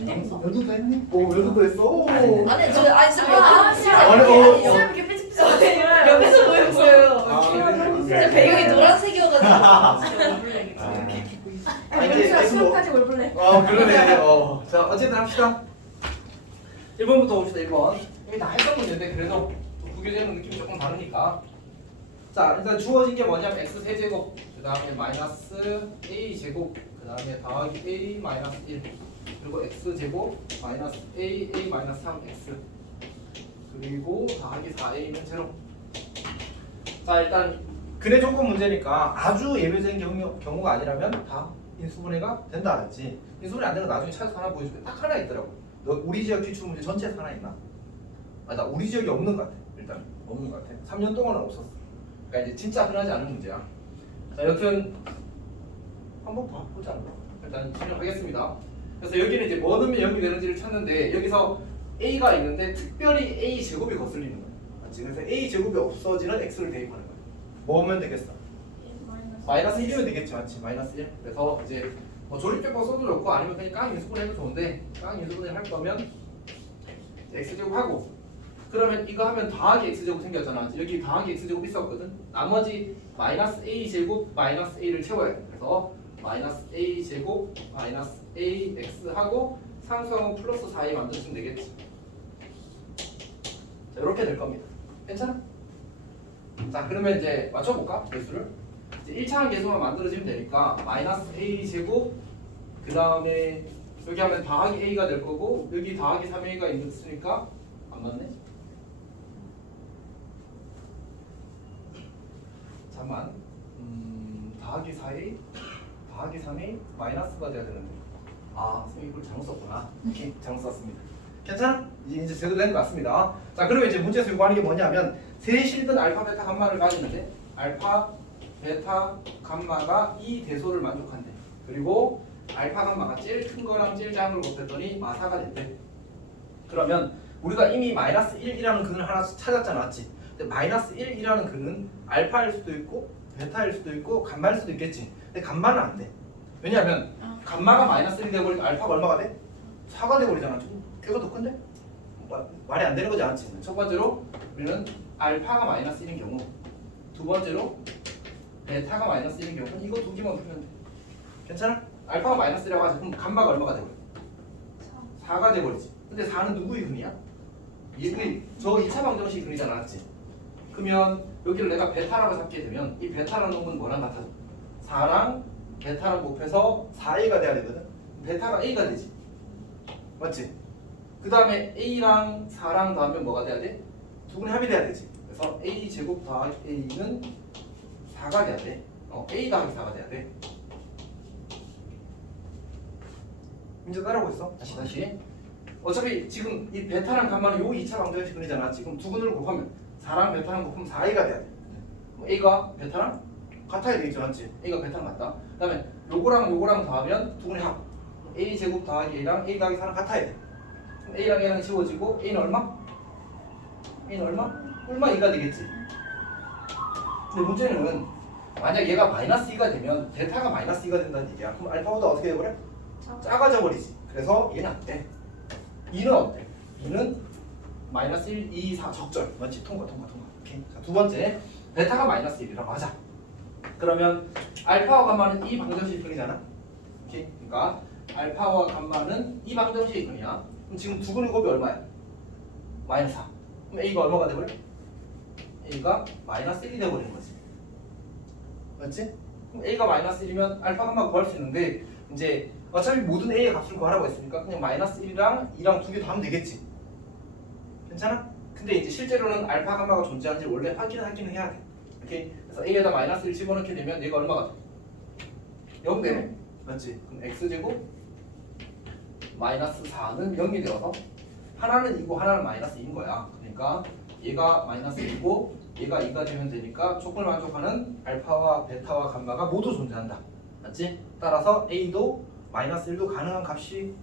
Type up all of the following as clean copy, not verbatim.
연습도 했니? 연습도 했어? 아니 저 아니 진짜 아니, 이렇게 삐죽삐죽 옆에서 보여요. 진짜 배경이 노란색이어가지고. 이제 수업까지 올볼래? 그러네. 자, 어쨌든 합시다. 1번부터 봅시다. 1번. 이게 다 했던 문제인데 그래도 구교되는 느낌이 조금 다르니까. 자, 일단 주어진 게 뭐냐면 x 세제곱, 그 다음에 마이너스 a 제곱, 그 다음에 더하기 a 마이너스 1, 그리고 x 제곱 마이너스 a 마이너스 3x, 그리고 더하기 4a는 제로. 자, 일단 근해 조건 문제니까 아주 예외적인 경우가 아니라면 다 인수분해가 된다 알았지? 인수분해 안 되는 거 나중에 찾아서 하나 보여줄게. 딱 하나 있더라고. 너 우리 지역 기출 문제 전체에서 하나 있나? 나 우리 지역이 없는 것 같아. 일단 없는 것 같아. 3년 동안은 없었어. 그러니까 이제 진짜 흔하지 않은 문제야. 자, 여튼 한번 봐보자. 일단 진행하겠습니다. 그래서 여기는 이제 뭐 넣으면 0이 되는지를 찾는데 여기서 a가 있는데 특별히 a 제곱이 거슬리는 거야. 맞지? 그래서 a 제곱이 없어지는 x를 대입하는 거야. 뭐 하면 되겠어? 마이너스 1이면 되겠지, 맞지? 마이너스 1. 그래서 이제 뭐 조립제법 써도 좋고 아니면 그냥 깡 인수분해 해도 좋은데 깡 인수분해 할 거면 x제곱 하고, 그러면 이거 하면 더하기 x제곱 생겼잖아. 여기 더하기 x제곱 있었거든. 나머지 마이너스 a제곱 마이너스 a를 채워야 돼. 그래서 마이너스 a제곱 마이너스 ax 하고 상수항은 플러스 4a 만들어주면 되겠지. 자, 이렇게 될 겁니다. 괜찮아? 자, 그러면 이제 맞춰볼까? 개수를. 이제 1차항 개수만 만들어지면 되니까 마이너스 a제곱, 그 다음에 여기 하면 더하기 a가 될 거고 여기 더하기 3a가 있으니까 안 맞네? 잠만. 더하기 4a 더하기 3a 마이너스가 돼야 되는데, 선생님 이걸 잘못 썼구나. 오케이, 잘못 썼습니다. 괜찮아? 이제 제대로 된 것 같습니다. 자, 그러면 이제 문제에서 요구하는 게 뭐냐면 셋이든 알파 베타 감마를 가지는데 알파 베타 감마가 이 대소를 만족한대. 그리고 알파 감마가 제일 큰 거랑 제일 작은 걸 곱했더니 마사가 된대. 그러면 우리가 이미 마이너스 1이라는 근을 하나 찾았잖아, 맞지? 근데 마이너스 1이라는 근은 알파일 수도 있고 베타일 수도 있고 감마일 수도 있겠지. 근데 감마는 안 돼. 왜냐하면 감마가 마이너스 1이 되어버리면 알파가 얼마가 돼? 4가 되어버리잖아. 걔가 더 큰데? 말이 안 되는 거지 않지? 첫 번째로 우리는 알파가 마이너스 1인 경우, 두 번째로 베타가 마이너스 1인 경우는 이거 두 개만 풀면 돼. 괜찮아? 알파가 마이너스 1이라고 하자. 그럼 감마가 얼마가 되버려? 4가 돼버리지. 근데 4는 누구의 근이야? 저 2차 방정식 근이잖아, 맞지? 그러면 여기를 내가 베타라고 잡게 되면 이 베타라는 놈은 뭐랑 같아져? 4랑 베타랑 곱해서 4a가 돼야 되거든? 베타가 a가 되지, 맞지? 그 다음에 a랑 4랑 더하면 뭐가 돼야 돼? 두 분의 합이 돼야 되지. 그래서 a 제곱 더하기 a는 4가 돼야 돼. a 더하기 4가 돼야 돼. 문제 따라오고 있어? 다시. 어차피 지금 이 베타랑 감마는 요 2차 방정식 근이잖아. 지금 두 근을 곱하면 4랑 베타랑 곱하면 4a가 돼야 돼. 그럼 a가 베타랑 같아야 되겠죠, 맞지? a가 베타랑 같다. 그 다음에 요거랑 더하면 두 근의 합. a 제곱 더하기 a랑 a 더하기 4랑 같아야 돼. 그럼 a랑 a랑 지워지고 a는 얼마? a는 얼마? 얼마 2가 되겠지. 근데 문제는 만약 얘가 마이너스 2가 되면 베타가 마이너스 2가 된다는 얘기야. 그럼 알파보다 어떻게 돼버려? 작아져 버리지. 그래서 얘는 안 돼. 2는 어때? 2는 마이너스 1, 2, 4 적절. 맞지? 통과. 오케이. 자, 두 번째, 베타가 마이너스 1이라고 하자. 그러면 알파와 감마는 이 방정식 근이잖아. 오케이. 그러니까 알파와 감마는 이 방정식 근이야. 그럼 지금 두 근의 곱이 얼마야? 마이너스 4. 그럼 a가 얼마가 돼버려? a가 마이너스 1이 돼버리는 거지. 맞지? 그럼 a가 마이너스 1이면 알파 감마 구할 수 있는데 이제 어차피 모든 a의 값을 구하라고 했으니까 그냥 마이너스 1이랑 2랑 두 개 더하면 되겠지. 괜찮아? 근데 이제 실제로는 알파 감마가 존재하는지 원래 확인하기는 해야 돼. 오케이? 그래서 a에다 마이너스 1 집어넣게 되면 얘가 얼마가 돼? 0 되네. 맞지? 그럼 x제곱 마이너스 4는 0이 되어서 하나는 2고 하나는 마이너스 2인 거야. 그러니까 얘가 마이너스 2고 얘가 2가 되면 되니까 조건을 만족하는 알파와 베타와 감마가 모두 존재한다. 맞지? 따라서 a도 마이너스 1도 가능한 값이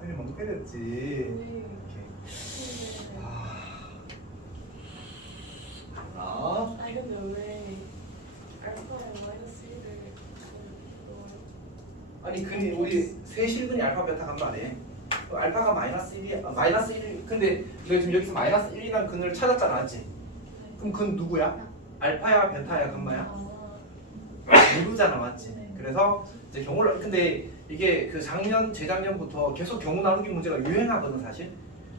형님 먼저 때렸지. 네. 근데 왜 알파랑 마이너스 1을 아니 근데 우리 세 실근이 알파 베타 간 말이에요. 알파가 마이너스 1이 마이너스 1 근데 우리가 지금 여기서 마이너스 1이라는 근을 찾았잖아, 맞지? 그럼 근 누구야? 알파야 베타야 gamma야? 모르잖아, 맞지? 그래서 이제 경우를 근데 이게 그 작년 재작년부터 계속 경우 나누기 문제가 유행하거든 사실.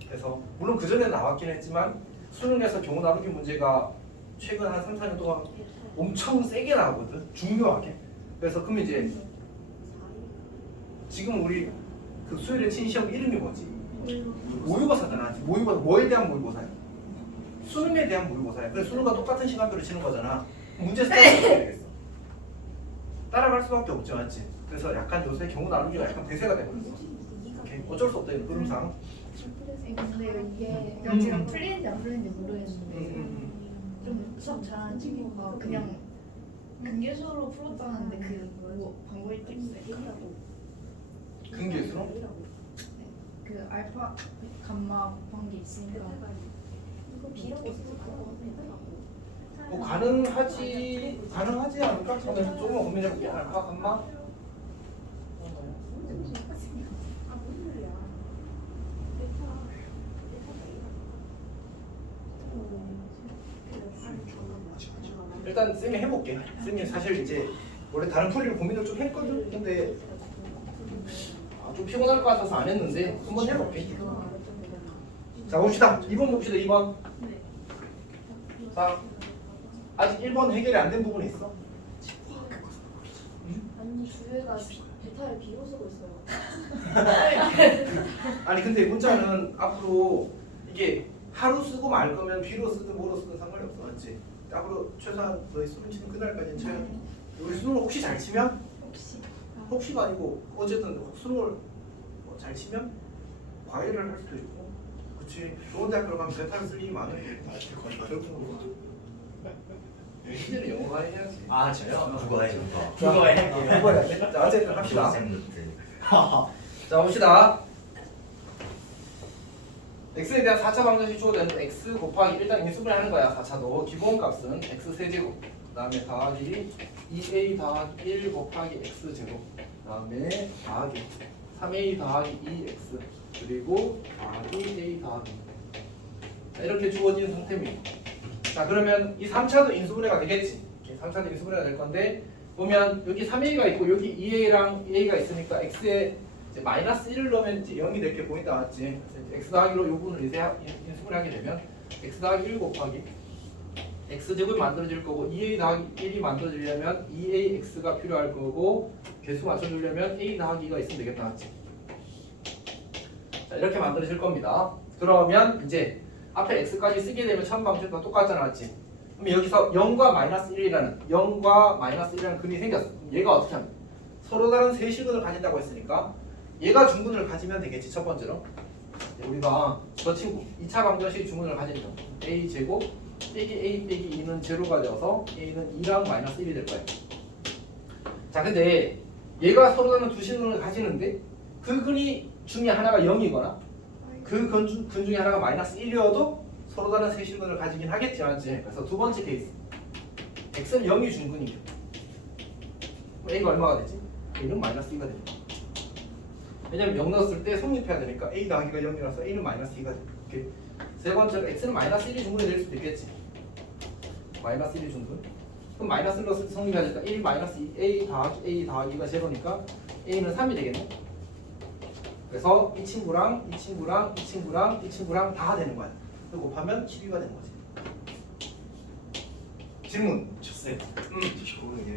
그래서 물론 그 전에 나왔긴 했지만 수능에서 경우 나누기 문제가 최근 한 3, 4년 동안 엄청 세게 나오거든, 중요하게. 그래서 그럼 이제 지금 우리 그 수요일에 친 시험 이름이 뭐지? 모의고사잖아. 모의고사 뭐에 대한 모의고사야? 수능에 대한 모의고사야. 그래서 수능과 똑같은 시간표를 치는 거잖아. 문제 수업을 어떻게 되겠어? 따라갈 수밖에 없죠, 맞지? 그래서 약간 요새 경우 나누기가 약간 대세가 되버렸어. 오케이. 어쩔 수 없다, 이거 흐름상. 근데 이게 지금 풀리는지 안 풀리는지 모르겠는데 좀 수업 잘하는 친구가 그냥 근계수로 풀었다는데 뭐 방법 있을까요? 근계수로? 그 알파 감마 곱한 게 있으니까 뭐 가능하지 않을까? 저는 조금만 고민해볼게. 알파 감마. 일단 쌤이 해볼게. 쌤이 사실 이제 원래 다른 풀이를 고민을 좀 했거든. 근데 좀 피곤할 것 같아서 안 했는데 한번 해볼게. 자 봅시다. 2번 봅시다. 2번. 자 아직 1번 해결이 안 된 부분이 있어. 아니 주혜가 베타를 B로 쓰고 있어요. 아니 근데 문자는 앞으로 이게 하루 쓰고 말 거면 B로 쓰든 뭐로 쓰든 상관이 없어, 맞지? 앞으로 최소한 너희 수능 치는 그날까지는 쳐야 돼. 우리 수능을 혹시 잘 치면? 혹시가 아니고 어쨌든 수능을 잘 치면 과외를 할 수도 있고, 그치? 좋은 대학교로 가면 베타를 쓸 일이 많으니까 실제로 영어 과외 해야지. 아 저요? 국어에 좀 더. 자, 국어에 할게요. 국어에 할게. 자 어쨌든 합시다. 쌤들. 자 봅시다. x에 대한 4차 방정식 주어되는 x 곱하기 일단 인수분해 하는 거야. 4차도 기본값은 x 세제곱, 그 다음에 더하기 2a 더하기 1 곱하기 x 제곱, 그 다음에 더하기 3a 더하기 2x 그리고 더하기 a 더하기. 자, 이렇게 주어진 상태입니다. 자 그러면 이 3차도 인수분해가 되겠지. 3차도 인수분해가 될 건데 보면 여기 3a가 있고 여기 2a랑 a가 있으니까 x에 이제 마이너스 1을 넣으면 이제 0이 될 게 보인다, 맞지? x 더하기로 요 부분을 이제 인수분해 하게 되면 x 더하기 1 곱하기 x 제곱이 만들어질 거고 2a 더하기 1이 만들어지려면 2ax가 필요할 거고 개수 맞춰주려면 a 더하기가 있으면 되겠다, 맞지? 자 이렇게 만들어질 겁니다. 그러면 이제 앞에 x까지 쓰게 되면 처음 방식과 똑같잖아, 맞지? 그럼 여기서 0과 마이너스 1이라는 근이 생겼어. 얘가 어떻게 하면 서로 다른 세 실근을 가진다고 했으니까 얘가 중근을 가지면 되겠지. 첫 번째로 우리가 저 친구 2차 방정식 중근을 가지니까 a 제곱 빼기 a 빼기 2는 제로가 되어서 a는 2랑 마이너스 1이 될 거야. 자 근데 얘가 서로 다른 두 실근을 가지는데 그 근이 중에 하나가 0이거나 그 근 중에 하나가 마이너스 1이어도 서로 다른 세 실근을 가지긴 하겠지, 맞지? 그래서 두 번째 케이스 x는 0이 중근이죠. a가 얼마가 되지? a는 마이너스 2가 됩니다. 왜냐면 0 넣었을 때 성립해야 되니까 a 더하기가 0이라서 a는 마이너스 2가 돼. 이렇게. 세 번째로 x는 마이너스 1이 중근이 될 수도 있겠지. 마이너스 1이 중근. 그럼 마이너스 1 넣었을 때 성립해야 되니까 1 마이너스 2 a 더하기 2가 제로니까 a는 3이 되겠네. 그래서 이 친구랑 이 친구랑 이 친구랑 이 친구랑 다 되는 거야. 그리고 곱하면 12가 되는 거지. 질문. 저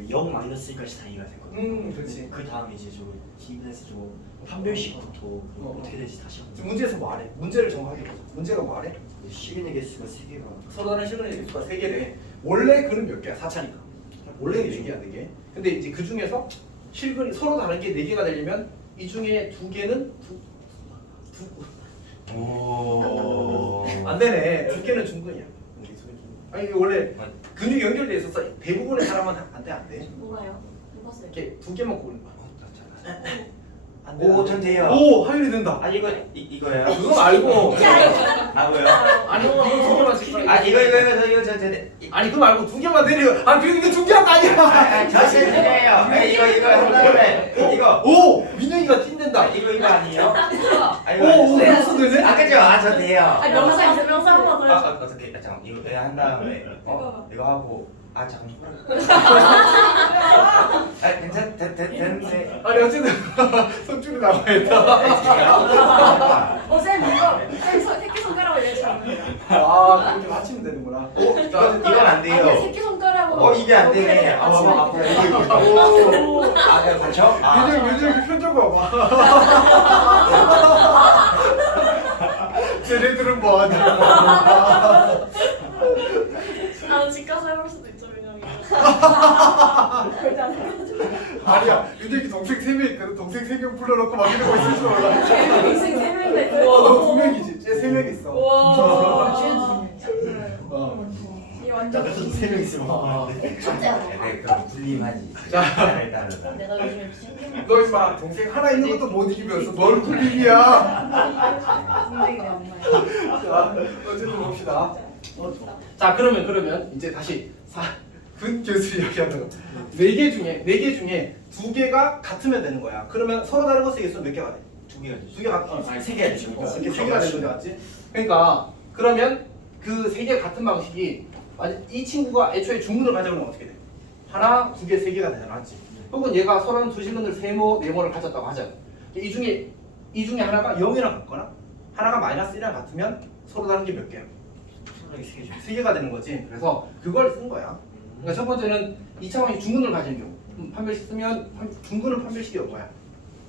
0 마이너스 1까지 다 이해가 됐거든요. 그렇지. 그 다음에 이제 저 기분에서 좀 판별식부터 어떻게 될지 다시 지금 한번. 문제에서 뭐하래? 문제를 정확하게 보자. 문제가 뭐하래? 실근의 개수가 3개가. 서로 다른 실근의 개수가 3개래. 원래 근은 몇 개야? 4차니까. 원래는 4개야, 4개. 근데 이제 그 중에서 실근이 서로 다른 게 4개가 되려면 이 중에 2개는 오. 안 되네. 2개는 중근이야. 아니 이게 원래 근육이 연결돼 있어서 대부분의 사람은 안 돼. 뭐가요? 못 봤어요. 이렇게 2개만 고르는 거야. 안 돼요. 오, 전 돼요. 오 하율이 된다. 아 이거예요? 그거 말고 아 뭐요? 아니 두 개만 찍어. 아 이거 아니 그거 말고 두 개만 내려. 아 그리고 이게 중요한 거 아니야. 저는 드려요. 이거 한 다음에 이거 오 민영이가 찐된다. 이거 아니에요? 아 오 무슨 되네? 아 그죠? 아저 돼요. 아 명상 있어 명상 한번 더 아 해줘. 어떻게? 잠깐 이거 한 다음에 이거 하고 아 잠깐 아 괜찮 되는데 아니 어쨌든 손줄이 나와있다. 쌤 이거 쌤 새끼 손가락을 이렇게 잡는 거야. 아 그렇게 맞히면 되는구나. 이건 안 아니 돼요. 새끼 손가락으로. 이게 안 되네. 이렇게 아 맞추면 아파 돼. 이거. 아 그냥 다쳐? 요즘 표정 봐봐. 쟤네들은 뭐하냐. 집 가서 해볼 수도 있죠 민영이. 아니야 윤정이 동생 3명 있거든. 동생 3명 불러놓고 막 이러고 있을 줄 몰라. 동생 3명인데. 너 2명이지. 쟤 3명 있어. 와. 이 완전. 나도 3명 있으면 첫째야. 네 그럼 불림하지. 자. 나를 따르다. 내가 요즘에 생긴 너 임마 동생 하나 있는 것도 못 이기면서 뭘 굴림이야. 동생이 내 엄마야. 자 어쨌든 봅시다. 자 그러면 이제 다시 근 교수 이야기하는 거. 4개 중에 2개가 같으면 되는 거야. 그러면 서로 다른 것의 개수는 몇 개가 돼? 2개가 되죠. 2개가 아니 3개가 되죠. 이렇게 3개가 되는 거지 맞지? 그러니까 그러면 그 3개 같은 방식이 만약 이 친구가 애초에 중근을 가져오면 어떻게 돼? 하나, 2개, 3개가 되잖아 맞지? 혹은 얘가 서로 두 실근을 3모, 4모를 가졌다고 하자. 이 중에 하나가 0이랑 같거나 하나가 -1이랑 같으면 서로 다른 게 몇 개야? 손가락이 3개죠. 3개가 되는 거지. 그래서 그걸 쓴 거야. 그러니까 첫 번째는 2차 방식 중근을 가진 경우 판별식 쓰면 중근은 판별식이 뭐야?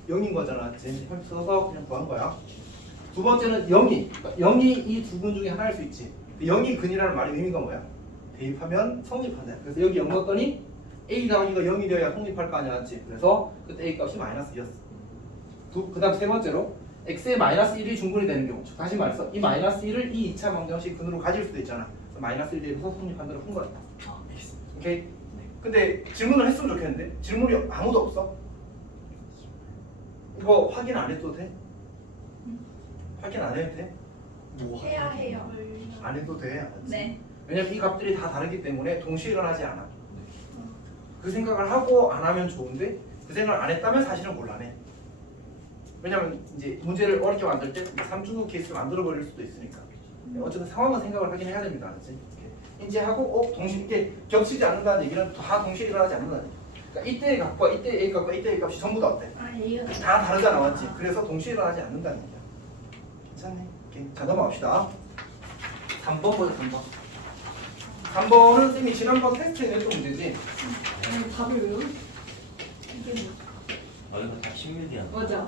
0인 거잖아. 맞지? 써서 그냥 구한 거야. 두 번째는 0이 이 두 근 중에 하나일 수 있지. 0이 근이라는 말의 의미가 뭐야? 대입하면 성립한다. 그래서 여기 0 넣었더니 a 더하기가 0이 되어야 성립할 거 아니야. 맞지? 그래서 그때 a 값이 -2였어. 그 다음 세 번째로 x의 -1이 중근이 되는 경우 다시 말해서 이 -1을 이 2차 방정식 근으로 가질 수도 있잖아. 그래서 -1 대입해서 성립한다고 한 거야. 아, 알겠습니다. 오케이? 근데 질문을 했으면 좋겠는데 질문이 아무도 없어? 이거 확인 안 해도 돼? 확인 안 해도 돼? 뭐 해야 해요. 안 해도 돼. 네. 왜냐면 이 값들이 다 다르기 때문에 동시에 일어나지 않아. 그 생각을 하고 안 하면 좋은데 그 생각을 안 했다면 사실은 곤란해. 왜냐면 이제 문제를 어렵게 만들 때 3중급 케이스를 만들어 버릴 수도 있으니까. 어쨌든 상황은 생각을 하긴 해야 됩니다. 알았지? 인지하고 동시에 이게 겹치지 않는다는 얘기는 다 동시에 일어나지 않는다는 얘기. 그러니까 이때의 값과 이때의 A 값과 이때의 값이 전부 다 어때? 아 이거 다 다르잖아, 맞지? 그래서 동시에 일어나지 않는다는 얘기야. 괜찮네. 오케이. 자 넘어갑시다. 3번 보자 3번. 3번은 쌤이 지난번 테스트에 냈던 문제지. 답을 외워? 이게 뭐? 이거 다 16이야. 맞아.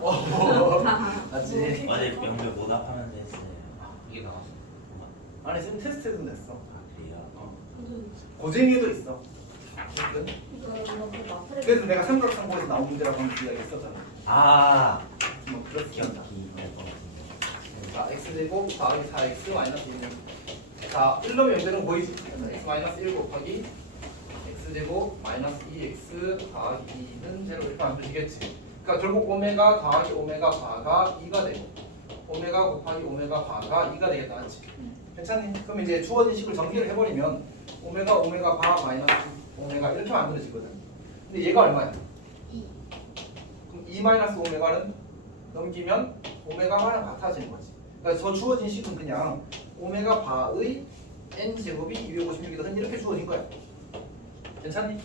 맞지? 어제 명절 못 합하면서 했어요. 이게 나왔어. 아니 쌤 테스트에도 냈어. 아 그래요? 고쟁이도 있어. 이거 마프레. 그래서 내가 삼각상고에서 나온 문제라고 한번 이야기했었잖아. 아 뭐 그렇습니다. 자, x제곱 더하기 4x 마이너스 1. 자, 1놈의 연대는 보이지? 그래서 x 마이너스 1 곱하기 x제곱 마이너스 2x 더하기 2는 0 이렇게 하면 되겠지. 그러니까 결국 오메가 더하기 오메가 바가 2가 되고 오메가 곱하기 오메가 바가 2가 되겠다. 맞지? 괜찮니? 그럼 이제 주어진 식을 전개를 해버리면 오메가 바 마이너스 오메가 이렇게 만들어지거든. 근데 얘가 얼마야? 2. 그럼 2 마이너스 오메가는 넘기면 오메가바랑 같아지는 거지. 그러니까 저 주어진 식은 그냥 오메가 바의 n 제곱이 256이거든 이렇게 주어진 거야. 괜찮니?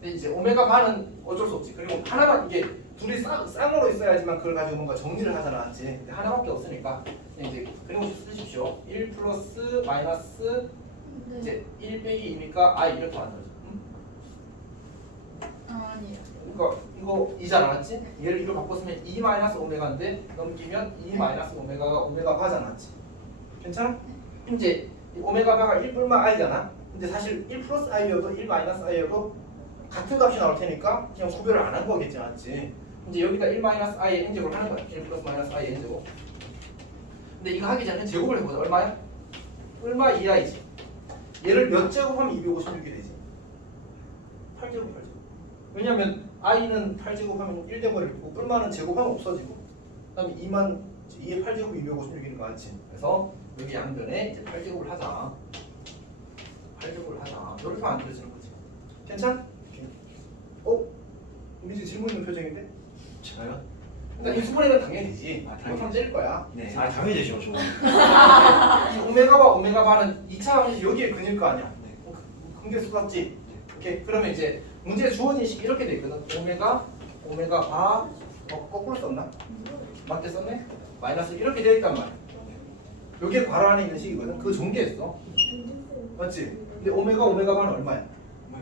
근데 이제 오메가 바는 어쩔 수 없지. 그리고 하나만 이게 둘이 쌍으로 있어야지만 그걸 가지고 뭔가 정리를 하잖아, 맞지? 근데 하나밖에 없으니까 이제 그림없이 쓰십시오. 1 플러스 마이너스 이제 1 빼기 2니까 i 이렇게 만들어져. 아니요. 그러니까 이거 2잖아, 맞지? 얘를 이로 바꿨으면 2 마이너스 오메가인데 넘기면 2 마이너스 오메가가 오메가 바잖아, 맞지? 괜찮아? 이제 오메가 바가 1 뿔마 i잖아. 근데 사실 1 플러스 i여도 1 마이너스 i여도 같은 값이 나올 테니까 그냥 구별을 안 한 거겠지, 맞지? 이제 여기다 1 마이너스 i의 n제곱을 하는 거야. 1 플러스 마이너스 i의 n제곱. 근데 이거 하기 전에 제곱을 해보자. 얼마야? 얼마 2i지. 얘를 몇 제곱하면 256이 되지? 8제곱, 8제곱. 왜냐면 i는 8제곱하면 1대 버리고 뿔만은 제곱하면 없어지고 그다음에 2의 8제곱이 256이니까 맞지? 그래서 여기 양변에 이제 8제곱을 하자. 8제곱을 하자. 이렇게 만들어지는 거지. 괜찮? 우리 질문 있는 표정인데? 제가요? 일단 인수분해는 당연히 되지. 아, 이거 당연히. 하면 될 거야. 네. 아 당연히 되죠 저. 이 오메가와 오메가 바는 2차 방정식 여기에 근일 거 아니야. 네. 근계수 같지? 오케이. 그러면 이제 문제 주어진 인식이 이렇게 돼 있거든. 오메가 바 거꾸로 썼나? 맞게 썼네? 마이너스 이렇게 돼 있단 말이야. 여기에 괄호 안에 있는 식이거든. 그거 전개했어. 맞지? 근데 오메가 바는 얼마야?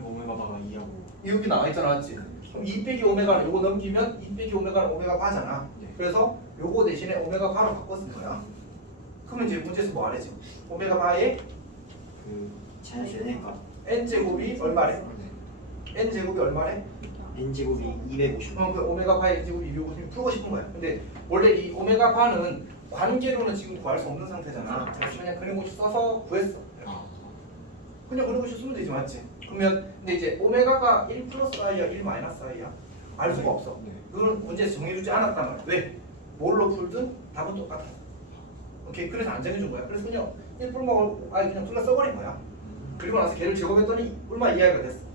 오메가 바가 2하고. 여기 나와 있잖아, 맞지? 그럼 2 빼기 오메가는 요거 넘기면 2 빼기 오메가는 오메가 바잖아. 네. 그래서 요거 대신에 오메가 바로 바꿔 쓴 거야. 그러면 이제 문제에서 뭐 하래지? 오메가 바의 그 제네가 n 제곱이 얼마래? 네. n 제곱이 얼마래? n 제곱이 250. 그럼 그 오메가 바의 n 제곱이 250이 풀고 싶은 거야. 근데 원래 이 오메가 바는 관계로는 지금 구할 수 없는 상태잖아. 그래서 그냥 그림고시 써서 구했어. 그냥 그림고시 쓰면 되지, 맞지? 그러면 근데 이제 오메가가 1 플러스 i야, 1 마이너스 i야? 알 수가 없어. 네. 그건 문제에서 정해주지 않았단 말이야. 왜? 뭘로 풀든 답은 똑같아. 오케이, 그래서 안 정해준 거야. 그래서 그냥 1 뿔마 i 그냥 둘 다 써버린 거야. 그리고 나서 걔를 제곱했더니 뿔마 2i가 됐어.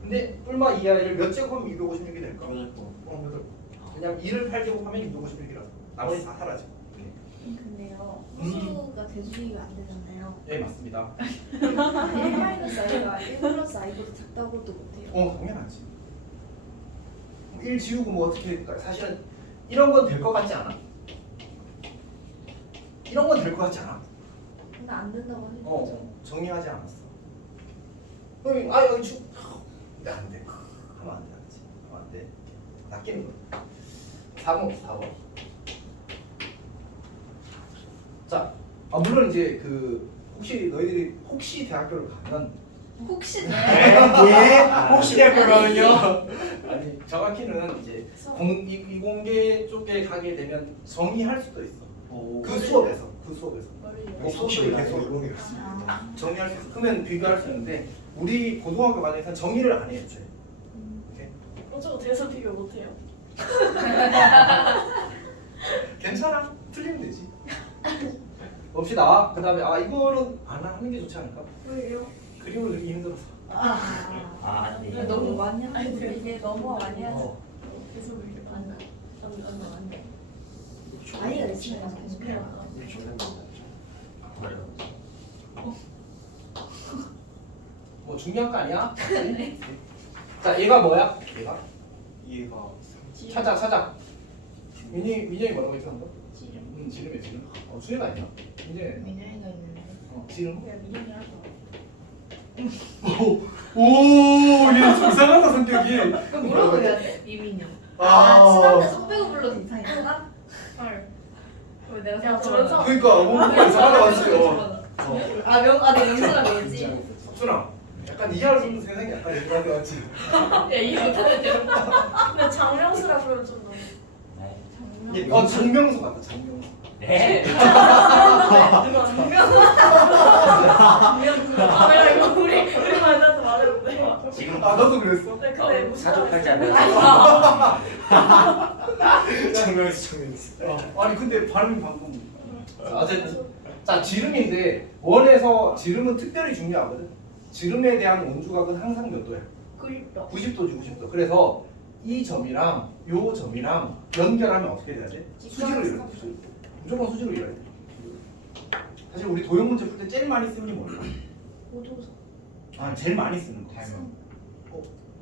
근데 뿔마 2i를 몇 제곱하면 256이 될까? 여덟 번. 몇 번. 왜냐면 2을 8제곱하면 256이라서 나머지 다 사라져. 근데요 음. 수가 대수이가 안 되잖아요. 네, 맞습니다. 1 마이너스 i가 1 플러스 i보다 작다고도 못해요. 당연하지. 1 지우고 뭐 어떻게 될까? 사실은 이런 건 될 것 같지 않아? 이런 건 될 것 같지 않아? 근데 안 된다고 해요. 정리하지 않았어. 그럼 여기 근데 안 돼. 하면 안 돼. 알지? 하면 안 돼. 낚이는 거야. 4번. 자, 물론 이제 그 혹시 너희들이 대학교를 가면 혹시 예? 혹시 대학교 가면요? 아니 정확히는 이제 이공계 쪽에 가게 되면 정의할 수도 있어. 오. 그 수업에서. 혹시 계속 정리할 수 있어. 그러면 비교할 수 있는데 우리 고등학교 과정에서 정의를 안 해줘요. 오케이? 저거 대사 비교 못해요. 괜찮아. 틀리면 되지. 봅시다. 그 다음에 이거는 안 하는 게 좋지 않을까? 왜요? 그림을 그리기 힘들어서. 아 네. 너무 많이 하는 아니 거 이게 너무 많이 하지. 어. 대사 비교 안 돼. 아이가 있으면 계속 해요. 뭐 중요한 거 아니야? 자, 얘가 뭐야? 얘가 찾아. 민영이 뭐라고 했지 방금? 지름이야, 지름. 수현 아니야? 민영이. 민영이가 있는데. 지름. 왜 민영이 하죠? 얘 이상하다 성격이. 그럼 뭐라고 해야 돼? 이민영. 아. 친한데 성 빼고 불러도 이상했나? 헐. 왜 내가 야, 저런 저런 그러니까 뭔가 이상하다 맞죠? 내 명수가 되지. 석준아, 약간 이해할 수 없는 생각이 약간 이상하게 맞지? 야 이해 못하는데. 근데 장명수라 그러면 좀 너무. 장명수 같다, 장명수. 네? 누가 장명수? 아 내가 이거 우리 만나서 말했는데. 지금 너도 그랬어? 네, 근데 무슨 사족하지 말인지 않아요. 장명수. 아니 근데 발음이 방금. 어쨌든 자, 지름인데 원에서 지름은 특별히 중요하거든. 지름에 대한 원주각은 항상 몇 도야? 그립다. 90도지, 90도. 그래서 이 점이랑 요 점이랑 연결하면 어떻게 돼야 돼? 수직을 이뤄야 돼. 무조건 수직을 이뤄야 돼. 사실 우리 도형 문제 풀 때 제일 많이 쓰는 게 뭘까? 오도서. 제일 많이 쓰는 거.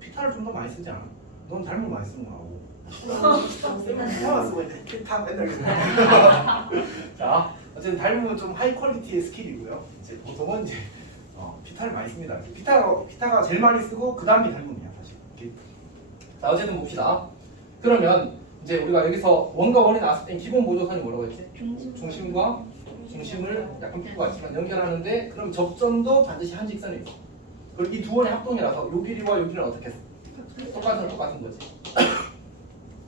피타를 좀 더 많이 쓰지 않아? 넌 닮은 많이 쓰는 거라고. 피타만 쓰고 있는데 피타 맨날 그래. 자, 어쨌든 닮으면 좀 하이 퀄리티의 스킬이고요. 이제 보통은 이제 피타를 많이 씁니다. 피타가 제일 많이 쓰고 그 다음이 닮음이야 사실. 이렇게. 자, 어쨌든 봅시다. 그러면 이제 우리가 여기서 원과 원이 나왔을 때 기본 보조선이 뭐라고 했지? 중심과 중심을 약간 풀고 같지만 연결하는데 그럼 접점도 반드시 한 직선이 있어. 그리고 이 두 원의 합동이라서 요 길이와 요 길이는 어떻게 했어? 똑같은 거지.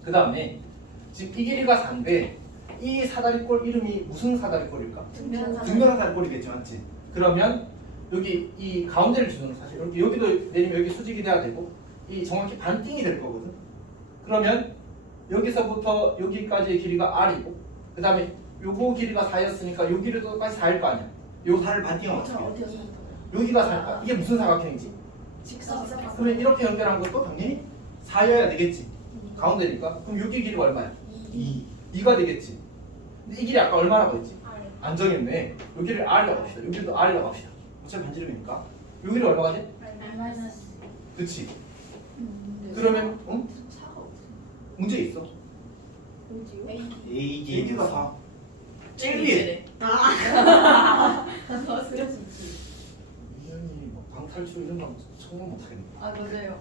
그 다음에 지금 이 길이가 4인데 이 사다리꼴 이름이 무슨 사다리꼴일까? 등변 사다리꼴이겠지, 맞지? 그러면 여기 이 가운데를 주는 사실 이렇게 여기도 내리면 여기 수직이 돼야 되고 이 정확히 반띵이 될 거거든. 그러면 여기서부터 여기까지의 길이가 r이고 그 다음에 요거 길이가 4였으니까 요 길이도 똑같이 4일 거 아니야. 요 살을 반띵하면 저 어떻게 해? 어디서 여기가 4일까? 이게 무슨 사각형이지? 직선 그러면 이렇게 연결한 것도 당연히 4여야 되겠지. 가운데니까. 그럼 여기 길이가 얼마야? 2가 되겠지. 근데 이 길이 아까 얼마라고 했지? 안 정했네. 여기를 r이라고 합시다. 여기도 r이라고 합시다. 어차피 반지름이니까. 여기를 얼마가 돼? 그치. 그러면 응? 사가 없어. 문제 있어. AD가 4. 찔리네. 이현이 뭐 방탈출 이런 거 정말 못하겠네. 아 맞아요.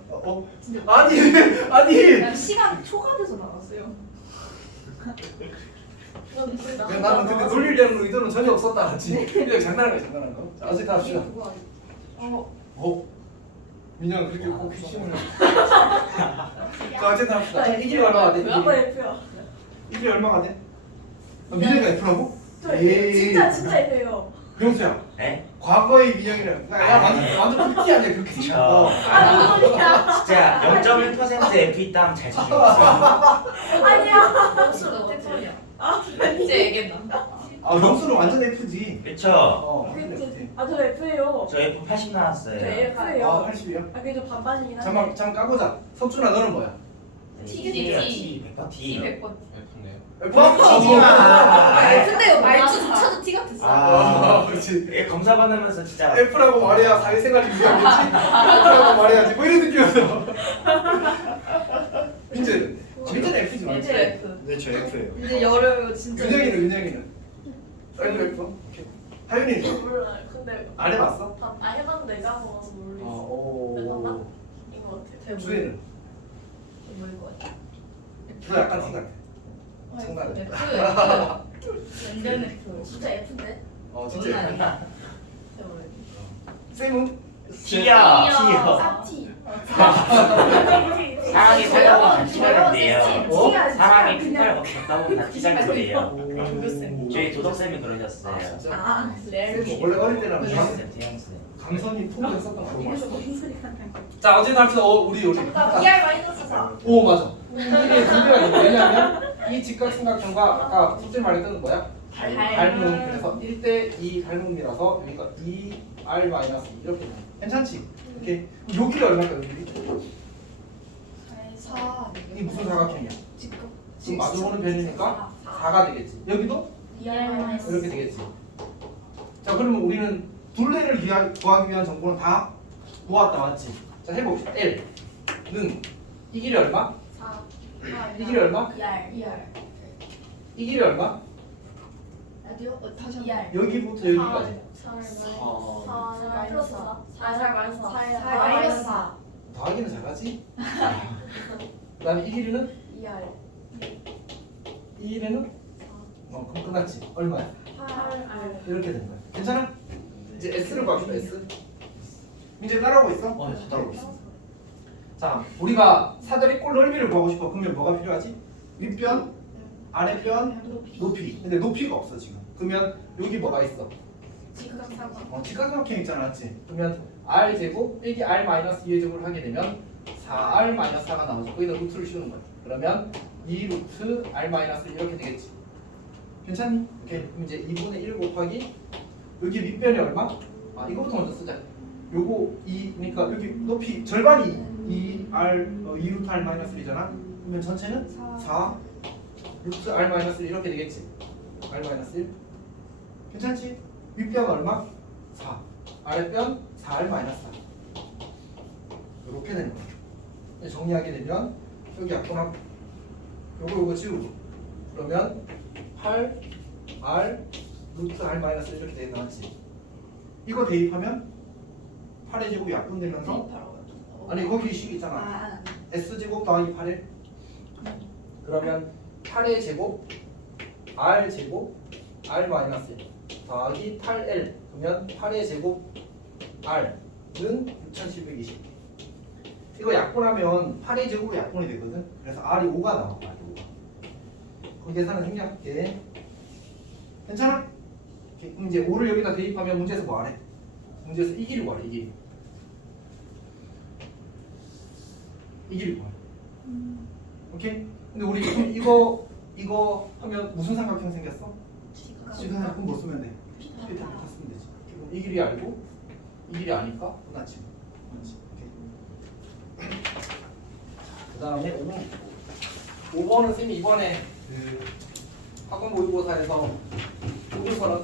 아니. 그냥 시간 초과돼서 나왔어요. 그냥 나는 근데 놀리려는 의도는 전혀 없었다, 알았지? 그냥 장난한 거. 자, 어쨌든 합시다. 민영은 그렇게 꼭 핵심을. 자, 어쨌든 합시다. 이 길이 얼마가 돼? 아빠 F야. 이 길이 얼마가 돼? 민영이가 F라고? 진짜 F예요. 명수야. 네? 과거의 민영이랑 야 완전 PT 아니야 그렇게. 그쵸. 아 무슨 소리야? 진짜 0.1% F 있다면 잘 쳐주겠어요. 아니야. 명수 어때 소리야? 이제 얘기했나? 아 명수는 완전 F지. 그쵸? 그치. 저 F예요. 저 F 80 나왔어요. 저 F예요. 아 80이야? 그래도 반반이긴 한데. 잠깐 까보자. 석준아 너는 뭐야? T, T. 100번 T T. 100번. F? 근데 이거 말투조차도 T 같았어. 아 그렇지. 예, 검사 받으면서 진짜 F라고 말해야 사회생활이 유리하겠지? F라고 말해야지 뭐 이런 느낌이었어. 민재는? 민재는 F지 맞지? 이제 F. 네, 저 F예요. 이제 열어요 진짜. 윤영이는? 쌀도 F? 오케이. 하윤이는? 몰라요. 근데 안 해봤어? 해봤는데 까먹어서 모르겠어. 오. 이거 같아. 주혜는? 뭐 이거 같아. 너 약간 T 같아. 장난. 완전 F. 진짜 F인데? 진짜 F. 쌤은? T야. 싹티. 사랑이 살다 보면 다 T가 된대요. 어? 사랑이 핏발 걷다 보면 다 T가 된대요. 교교쌤. 저희 도덕쌤이 그러셨어요. 진짜? 아, 레알. 쌤 원래 어릴 때는 대형쌤, 대형쌤. 감선이 톡이었었던 거 알고 이래서 있어. 무슨 소리가 나는 거야? 자 어쨌든 합시다. 우리. 정답 2R 마이너스 4. 오 맞아. 이게 준비가 있는 왜냐면 이 직각삼각형과 아까 숙제 말했던 뭐야? 닮음. 그래서 1대2 닮음이라서 여기가 2R-2 이렇게 돼. 괜찮지? 오케이. 요 길이 얼마일까? 요 길이? 4. 이게 무슨 사각형이야? 직각. 지금 마주보는 변이니까 4가 되겠지. 여기도 2R 마이너스. 이렇게 되겠지. 자 그러면 우리는 둘레를 구하기 위한 정보는 다 모았다 맞지? 자 해봅시다. L는 이 길이 얼마? 4. 이 길이 얼마? 2R. 이 길이 얼마? 어디요? 다시 2R. 여기부터 여기까지. 4 마이너스 4. 4 마이너스 4. 4 마이너스 4. 더하기는 잘하지? 그 다음에 이 길이는? 2R. 이 길이는? 그럼 끝났지. 얼마야? 8R. 이렇게 된 거야. 괜찮아? 이제 S를 구합시다. S. 민재 따라오고 있어? 네, 다 따라오고 있습니다. 자, 우리가 사다리 꼴 넓이를 구하고 싶어. 그러면 뭐가 필요하지? 윗변, 아랫변, 높이. 근데 높이가 없어 지금. 그러면 여기 뭐가 있어? 직각삼각. 직각삼각형 있잖아, 맞지? 그러면 r 제곱 빼기 r 마이너스 2의 제곱을 하게 되면 4r 마이너스 4가 나오죠. 거기다 루트를 씌우는 거야. 그러면 2 루트 r 마이너스 이렇게 되겠지. 괜찮니? 오케이. 그럼 이제 2분의 1 곱하기 여기 밑변이 얼마? 이거부터 먼저 쓰자. 요거 2, 그러니까 여기 높이 절반이 2 루트 r 마이너스 1이잖아. 그러면 전체는 4 루트 r 마이너스 1 이렇게 되겠지. r 마이너스 1. 괜찮지? 윗변 얼마? 4. 아랫변 4r 마이너스 4. 이렇게 되는 거야. 정리하게 되면 여기 약분하고 요거 지우고 그러면 8r 루트 r 마이너스 1 이렇게 되겠다 맞지? 이거 대입하면 8의 제곱이 약분되면서 아니 거기 식 있잖아. s제곱 더하기 8의 그러면 8의 제곱 r 제곱 r 마이너스 1 더하기 8l 그러면 8의 제곱 r는 6720. 이거 약분하면 8의 제곱이 약분이 되거든. 그래서 r이 5가 나와. r이 5가. 그 계산은 생략할게. 괜찮아? 그럼 이제 5를 여기다 대입하면 문제에서 뭐 하래? 문제에서 이 길이 구하래. 이 길이. 이 길이 뭐야? 오케이? 근데 우리 이거 하면 무슨 삼각형 생겼어? 직각삼각형 뭐 쓰면 돼? 피타 쓰면 되지. 그럼 이 길이 알고 이 길이 아니까 끝났지. 맞지? 오케이. 그 다음에 5번은 쌤이 이번에 그 학원 모의고사에서 오류서는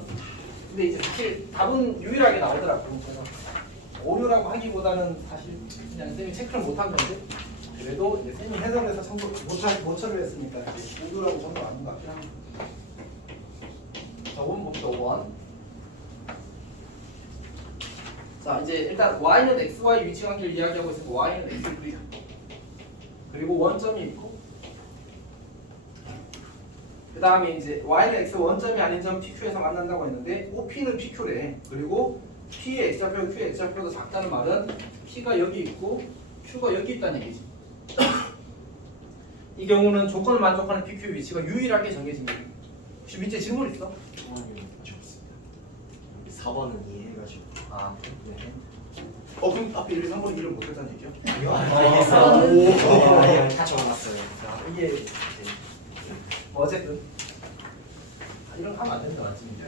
근데 이제 사실 답은 유일하게 나오더라고. 그래서 오류라고 하기보다는 사실 그냥 쌤이 체크를 못한 건데 그래도 이제 쌤이 해설에서 참고 못 처리했으니까 이제 오류라고 정도 아닌 것 같긴 합니다. 자, 5번 봅시다. 5번. 자, 이제 일단 y는 xy 위치 관계를 이야기하고 있으니까 y는 x 그리자. 그리고 원점이 있고 그 다음에 이제 y는 x 원점이 아닌 점 PQ에서 만난다고 했는데 OP는 PQ래. 그리고 P의 x좌표, Q의 x좌표도 작다는 말은 P가 여기 있고 Q가 여기 있다는 얘기지. 이 경우는 조건을 만족하는 PQ 위치가 유일하게 정해진 거예요. 혹시 밑에 질문 있어? 통화를 맞췄습니다. 4번은 이해해가지고. 아, 네. 그럼 앞에 1, 2, 3번은 이해를 못했다는 얘기야? 아니, 다 적어놨어요. 자, 이게 이제 뭐 어쨌든 이런 거 하면 안 된다, 맞지? 이제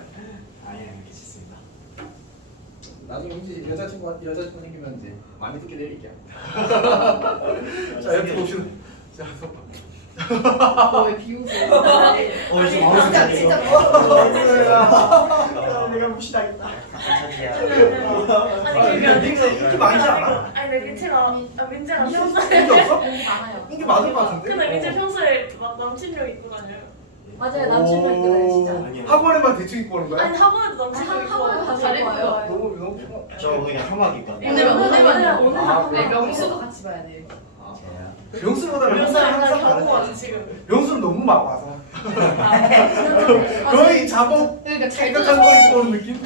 아니, 괜찮습니다. 나중에 혹시 여자친구 생기면 이제 많이 듣게 내릴게요. 자, 이렇게 봅시다. 자, 왜 비웃어요? 이제 마음이 진짜 생기네요. 진짜 내가 무시당했다. 아니 그게 민재 인기 많지 않아? 아니 근데 민재가 민재가 인기 평소에 없어? 인기 많아요. 인기 많을 것 같은데? 근데 민재 평소에 막 남친력 있고 다녀요. 맞아요. 남친도 있거든요, 진짜. 아니요. 학원에만 대충 입고 오는 거야? 아니 학원에도 남친력 있고. 학원에도 잘해요. 좋아요. 너무 편하. 저 그냥 혐오하기 있거든요. 근데 오늘 아, 네, 명수도 같이 봐야 돼요. 명수보다 명수 명수는 약간 항상 경고 같아 다르지. 지금. 명수는 너무 막 와서 맞아요. 거의 작업 그러니까 잘 깨끗한 거 입고 오는 느낌?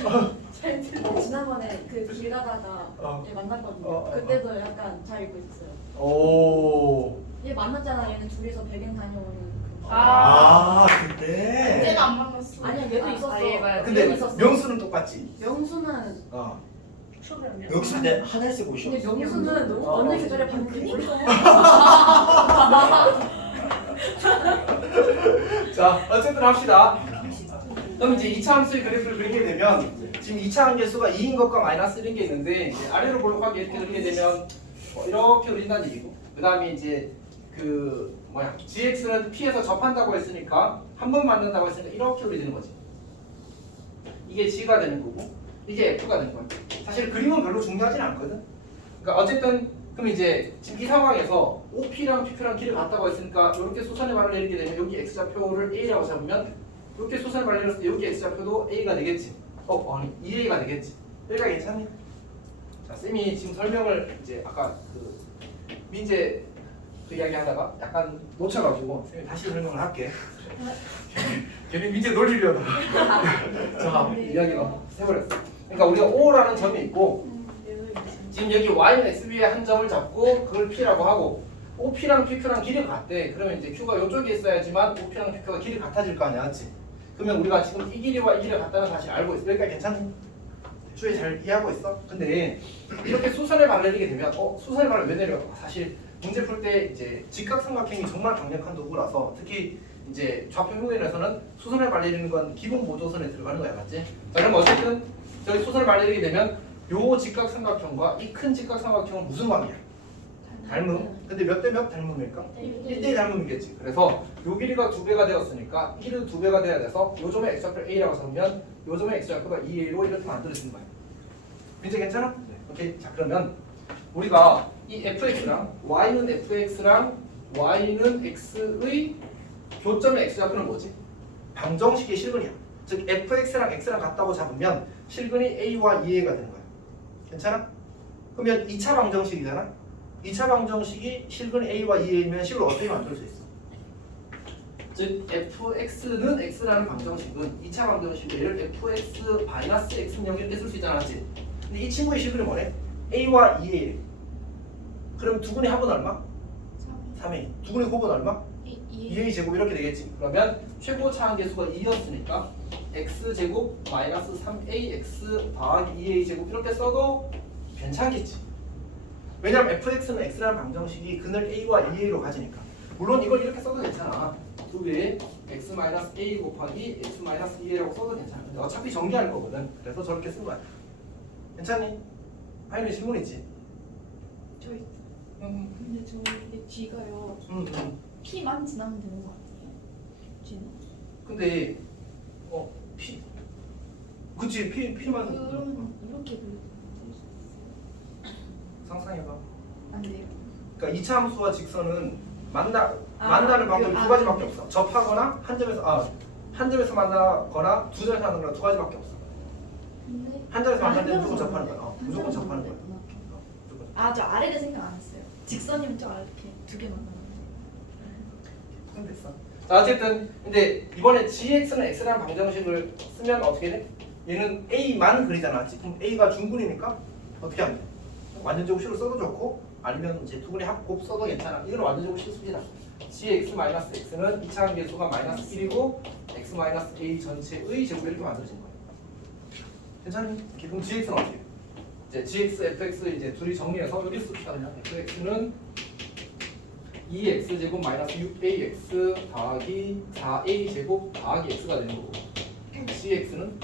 지난번에 그 길 가다가 얘 만났거든요. 그때도 약간 잘 입고 있었어요. 오. 얘 만났잖아. 얘는 둘이서 백행 다녀오는 그. 그때. 제가 안 만났어. 아니야 얘도 있었어. 얘 봐요. 근데 얘도 있었어. 명수는 똑같지. 명수는 초등이야. 여기서 근데 하늘 쓰고 근데 오셨어. 명수는 너무 언니 계절에 봤는데 자, 어쨌든 합시다. 그럼 이제 2차 함수의 그래프를 그리게 되면 지금 2차 함계수가 2인 것과 마이너스 1인 게 있는데 이제 아래로 볼록하게 이렇게 그리게 되면 이렇게 그린다는 얘기고 그 다음에 이제 그 gx는 p에서 접한다고 했으니까 한 번 만든다고 했으니까 이렇게 그려지는 거지. 이게 g가 되는 거고 이게 f가 되는 거야. 사실 그림은 별로 중요하진 않거든. 그러니까 어쨌든 그럼 이제 지금 이 상황에서 OP랑 PQ랑 길을 같다고 했으니까 이렇게 수선의 발을 내리게 되면 여기 x좌표를 A라고 잡으면 이렇게 수선의 발을 내렸을 때 여기 x좌표도 A가 되겠지. 아니 2A가 되겠지. 여기가 괜찮니? 자, 쌤이 지금 설명을 이제 아까 그 민재 그 이야기 하다가 약간 놓쳐가지고 쌤이 다시 설명을 할게. 괜히 민재 놀리려다. 자, 이야기가 해버렸어. 그러니까 우리가 O라는 점이 있고 지금 여기 y는 x 위에 한 점을 잡고 그걸 p라고 하고 OP랑 PQ랑 길이 같대. 그러면 이제 Q가 이쪽에 있어야지만 OP랑 PQ가 길이 같아질 거 아니야, 맞지? 그러면 우리가 지금 이 길이와 이 길이가 같다는 사실 알고 있어. 여기까지 괜찮니? 주에 잘 이해하고 있어? 근데 이렇게 수선의 발을 내리게 되면 수선의 발을 왜 내려? 사실 문제 풀 때 이제 직각삼각형이 정말 강력한 도구라서 특히 이제 좌표 표현에서는 수선의 발 내리는 건 기본 보조선에 들어가는 거야, 맞지? 자, 그럼 어쨌든 저희 수선의 발 내리게 되면 요 직각삼각형과 이 큰 직각삼각형은 무슨 관계야? 닮음. 근데 몇 대 몇 닮음일까? 1대1 닮음이겠지. 그래서 요 길이가 2배가 되었으니까 이 길이도 2배가 돼야 돼서 요 점의 x좌표를 A라고 잡으면 요 점의 x좌표가 2A로 이렇게 만들어지는 거야. 민재 괜찮아? 네. 오케이. 자, 그러면 우리가 이 fx랑 y는 fx랑 y는 x의 교점의 x좌표는 뭐지? 방정식의 실근이야. 즉 fx랑 x랑 같다고 잡으면 실근이 a와 2a가 되는 거야. 괜찮아? 그러면 2차 방정식이잖아? 2차 방정식이 실근 a와 2a면 식을 어떻게 만들 수 있어? 즉 fx는 x라는 방정식은 2차 방정식을 얘를 fx-x는 여기 이렇게 쓸 수 있잖아, 맞지? 근데 이 친구의 실근이 뭐래? a와 2a. 그럼 두근의 합은 얼마? 3a. 두근의 곱은 얼마? 2a 제곱 이렇게 되겠지. 그러면 최고차 함계수가 2였으니까 x제곱 마이너스 3ax 더하기 2a 제곱 이렇게 써도 괜찮겠지. 왜냐면 fx는 x라는 방정식이 근을 a와 a로 가지니까. 물론 이걸 이렇게 써도 괜찮아. 2배의 x-a 곱하기 x-2a라고 써도 괜찮아. 근데 어차피 정리할 거거든. 그래서 저렇게 쓴 거야. 괜찮니? 하윤이 질문 있지? 저희 응. 근데 저 이게 G가요. 응. P만 지나면 되는 거 아니에요? G는? 근데 p 그치 p만 그럼 이렇게 그려도 상상해봐. 안 돼요? 그러니까 이차 함수와 직선은 만나는 아, 방법이 그- 두 가지밖에 없어. 접하거나 한 점에서 만나거나 두 점에서 만나거나 두 가지밖에 없어. 근데 한 점에서 만날 때는 한 무조건 점에서 접하는 거야. 만나요. 무조건 한 점에서 접하는 거야. 만나요. 무조건. 아, 저 아래를 생각 안 했어요. 직선이면 저 아래 이렇게 두 개 만나는 그럼 됐어. 자 어쨌든 근데 이번에 gx는 x라는 방정식을 쓰면 어떻게 돼? 얘는 a만 그리잖아. 지금 a가 중근이니까 어떻게 하면 돼? 완전제곱 식으로 써도 좋고 아니면 이제 두 분의 합곱 써도 괜찮아. 이건 완전제곱 실수입니다. gx-x는 2차 함계수가 -1이고 x-a 전체의 제곱이 이렇게 만들어진 거예요. 괜찮니? 그럼 gx는 어떻게 돼? 이제 gx, fx 이제 둘이 정리해서 여기 씁시다 그냥. fx는 2x 제곱 마이너스 6ax 더하기 4a 제곱 더하기 x가 되는 거고 cx는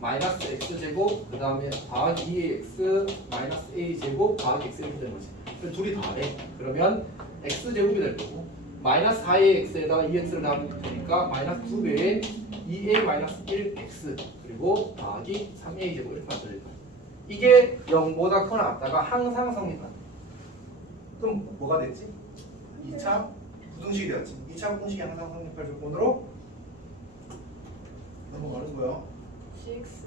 마이너스 x 제곱 그 다음에 더하기 2ax 마이너스 a 제곱 더하기 x 이렇게 되는 거지. 그럼 둘이 더해. 그러면 x 제곱이 될 거고 마이너스 4ax에다가 2x를 더하면 되니까 마이너스 2배의 2a 마이너스 1x 그리고 더하기 3a 제곱 이렇게 만들어질 거야. 이게 0보다 크거나 같다가 항상 성립한다. 그럼 뭐가 됐지? 2차 부등식이 되었지. 2차 부등식이 항상 성립할 조건으로 넘어가는 거야. GX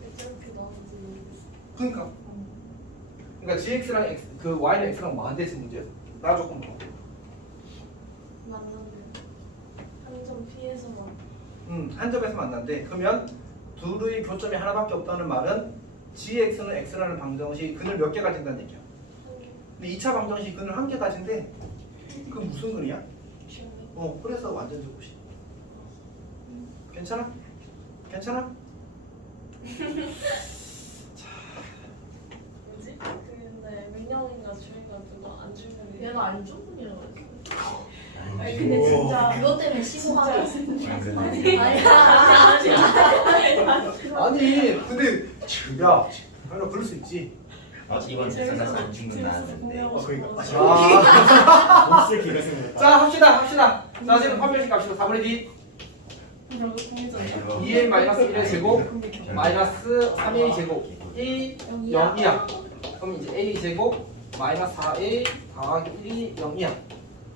이렇게 나오는지 모르겠어. 그러니까 gx랑 x 그 y는 x랑 뭐 안 되지 문제에서 나 조건 뭐. 맞는데 한 점 피해서만. 한 점에서 만난대. 그러면 둘의 교점이 하나밖에 없다는 말은 gx는 x라는 방정식이 근을 몇 개 가진다는 얘기야. 근데 2차 방정식이 근을 한 개 가진대. 그건 무슨 근이야? 그래서 완전 제곱이. 괜찮아? 괜찮아? 뭐지? 근데 민영이가 주희가 누가 안 주면 얘가 안 충분이라고 했어. 아니 근데 진짜 그것 때문에 심오하게 아니 근데 야 하나 그럴 수 있지. 이번 세상에서 안 죽는다는데. 그러니까. 몹쓸 기가 생겼다. 자 합시다. 자 지금 판별식 갑시다. 4분의 d 2a 마이너스 1의 제곱 마이너스 3a 제곱 a 0이야. 그럼 이제 a 제곱 마이너스 4a 더하기 1이 0이야.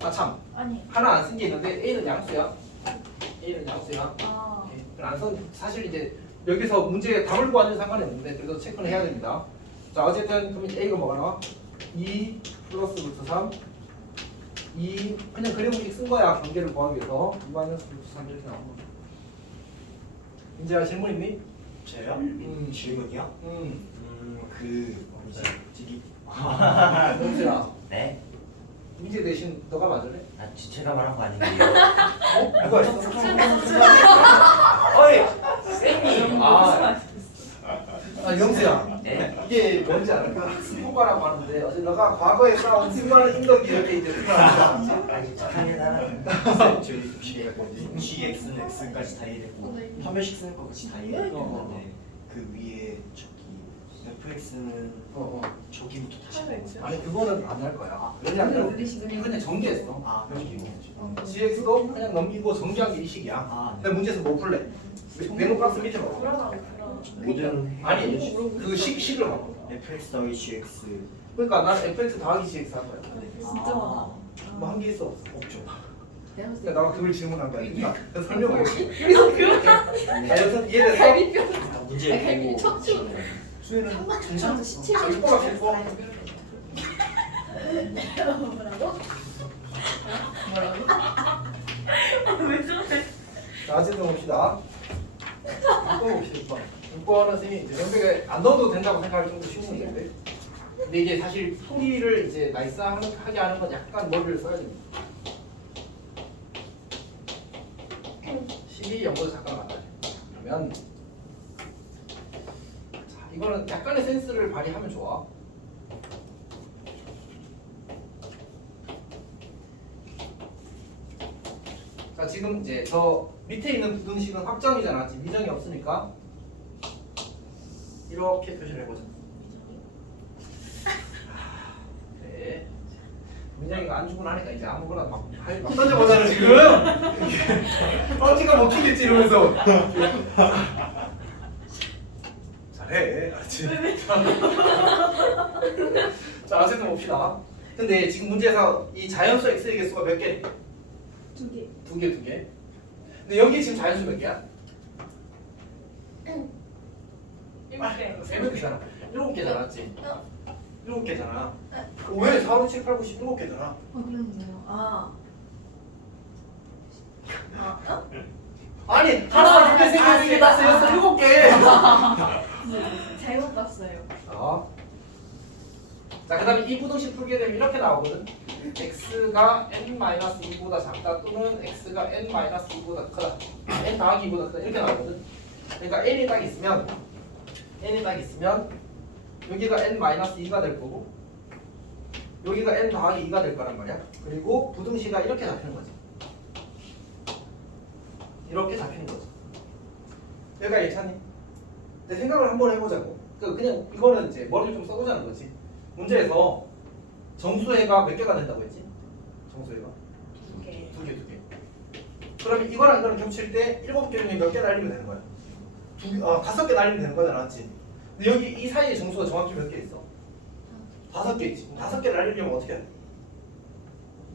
아참 아니 하나 안 쓴 게 있는데 a는 양수야. a는 양수야. 아 안선 사실 이제 여기서 문제 답을 구하는 상관이 없는데 그래도 체크는 해야 됩니다. 자 어쨌든 그럼 a가 뭐가 나와? 2 플러스 루트 3 2 그냥 그래프식 쓴 거야. 관계를 구하기 위해서 2 마이너스 루트 3 이렇게 나온 거. 이제 질문 있니? 저요? 질문이요? 뭐지? 저기 영수야 네? 문제 대신 너가 맞을래? 아, 제가 말한 거 아닌데요. 누가 있어? 어이! 쌤님! 영수야 네? 이게 뭔지 알아? 그 학습효과라고 하는데 어제 너가 과거에 쌓은 수많은 인덕이 이렇게 이제 드러나는 거지. 아니, 착하게 살았는데. 저희 급식에 GX는 X까지 다 이해됐고 판별식 쓰는 거 같이 다 어. 이해됐는데 그 위에 저기 FX는 저기부터 다시 하는 거죠? 아니 그거는 안 할 거야. 왜냐면 그냥 정리했어. 아, GX도 그냥 넘기고 정리한 게 이 식이야. 아, 근데 문제에서 못 풀래. 내놓 박스 밑에 넣어. 불안하고 모든 아니 그 식을 봐봐. FX 더하기 GX 그러니까 난 fx 더하기 gx 한 거야. 진짜 많아. 뭐 한 게 있어 없어? 없죠. 그러니까 내가 그걸 질문한 거야. 그러니까 설명을 못해. 여튼 이해됐어? 아, 문제 보고 수혜는 저도 시체 이거가 실거. 왜 저래? 자, 어쨌든 봅시다. 6번 봅시다. 6번은 선생님이 이제 연백에 안 넣어도 된다고 생각할 정도로 쉬운 문제인데 근데 이게 사실 풀이를 이제 나이스하게 하는 건 약간 머리를 써야 됩니다. 식이 0보다 작거나 같다. 그러면 자, 이거는 약간의 센스를 발휘하면 좋아. 자 지금 이제 저 밑에 있는 부등식은 확정이잖아. 지금 미정이 없으니까 이렇게 표시를 해보자. 네. 민정이가 안 주고 나니까 이제 아무거나 막 던져보잖아 지금. 펀치가 먹히겠지 이러면서. 잘해. 알았지? 자 어쨌든 봅시다. 근데 지금 문제에서 이 자연수 x의 개수가 몇 개? 2개. 두 개. 근데 여기 지금 자연수 몇 개야? 7개. 세 명이잖아. 7개잖아, 맞지? 어. 7개잖아. 왜 4, 5, 6, 7, 8, 9, 10, 7개잖아. 그렇네요. 아니 하나, 둘, 셋, 넷, 넷, 다섯, 여섯, 7개. 잘못 봤어요. 자, 그다음에 이 부등식 풀게 되면 이렇게 나오거든. x가 n-2보다 작다 또는 x가 n-2보다 크다. n 더하기 2보다 크다 이렇게 나오거든. 그러니까 n이 딱 있으면 여기가 n-2가 될 거고 여기가 n 더하기 2가 될 거란 말이야. 그리고 부등식이 이렇게 잡히는 거지. 이렇게 잡히는 거지. 여기가 괜찮니? 내 생각을 한번 해보자고. 그냥 이거는 이제 머리를 좀 써보자는 거지. 문제에서 정수해가 몇 개가 된다고 했지? 정수해가 2개. 두 개. 그러면 이거랑 이거랑 겹칠 때 7개 중에 몇 개 날리면 되는 거야? 5개 날리면 되는 거잖아, 맞지? 근데 여기 이 사이에 정수가 정확히 몇 개 있어? 5개 있지. 5개 날리려면 어떻게 해야 돼?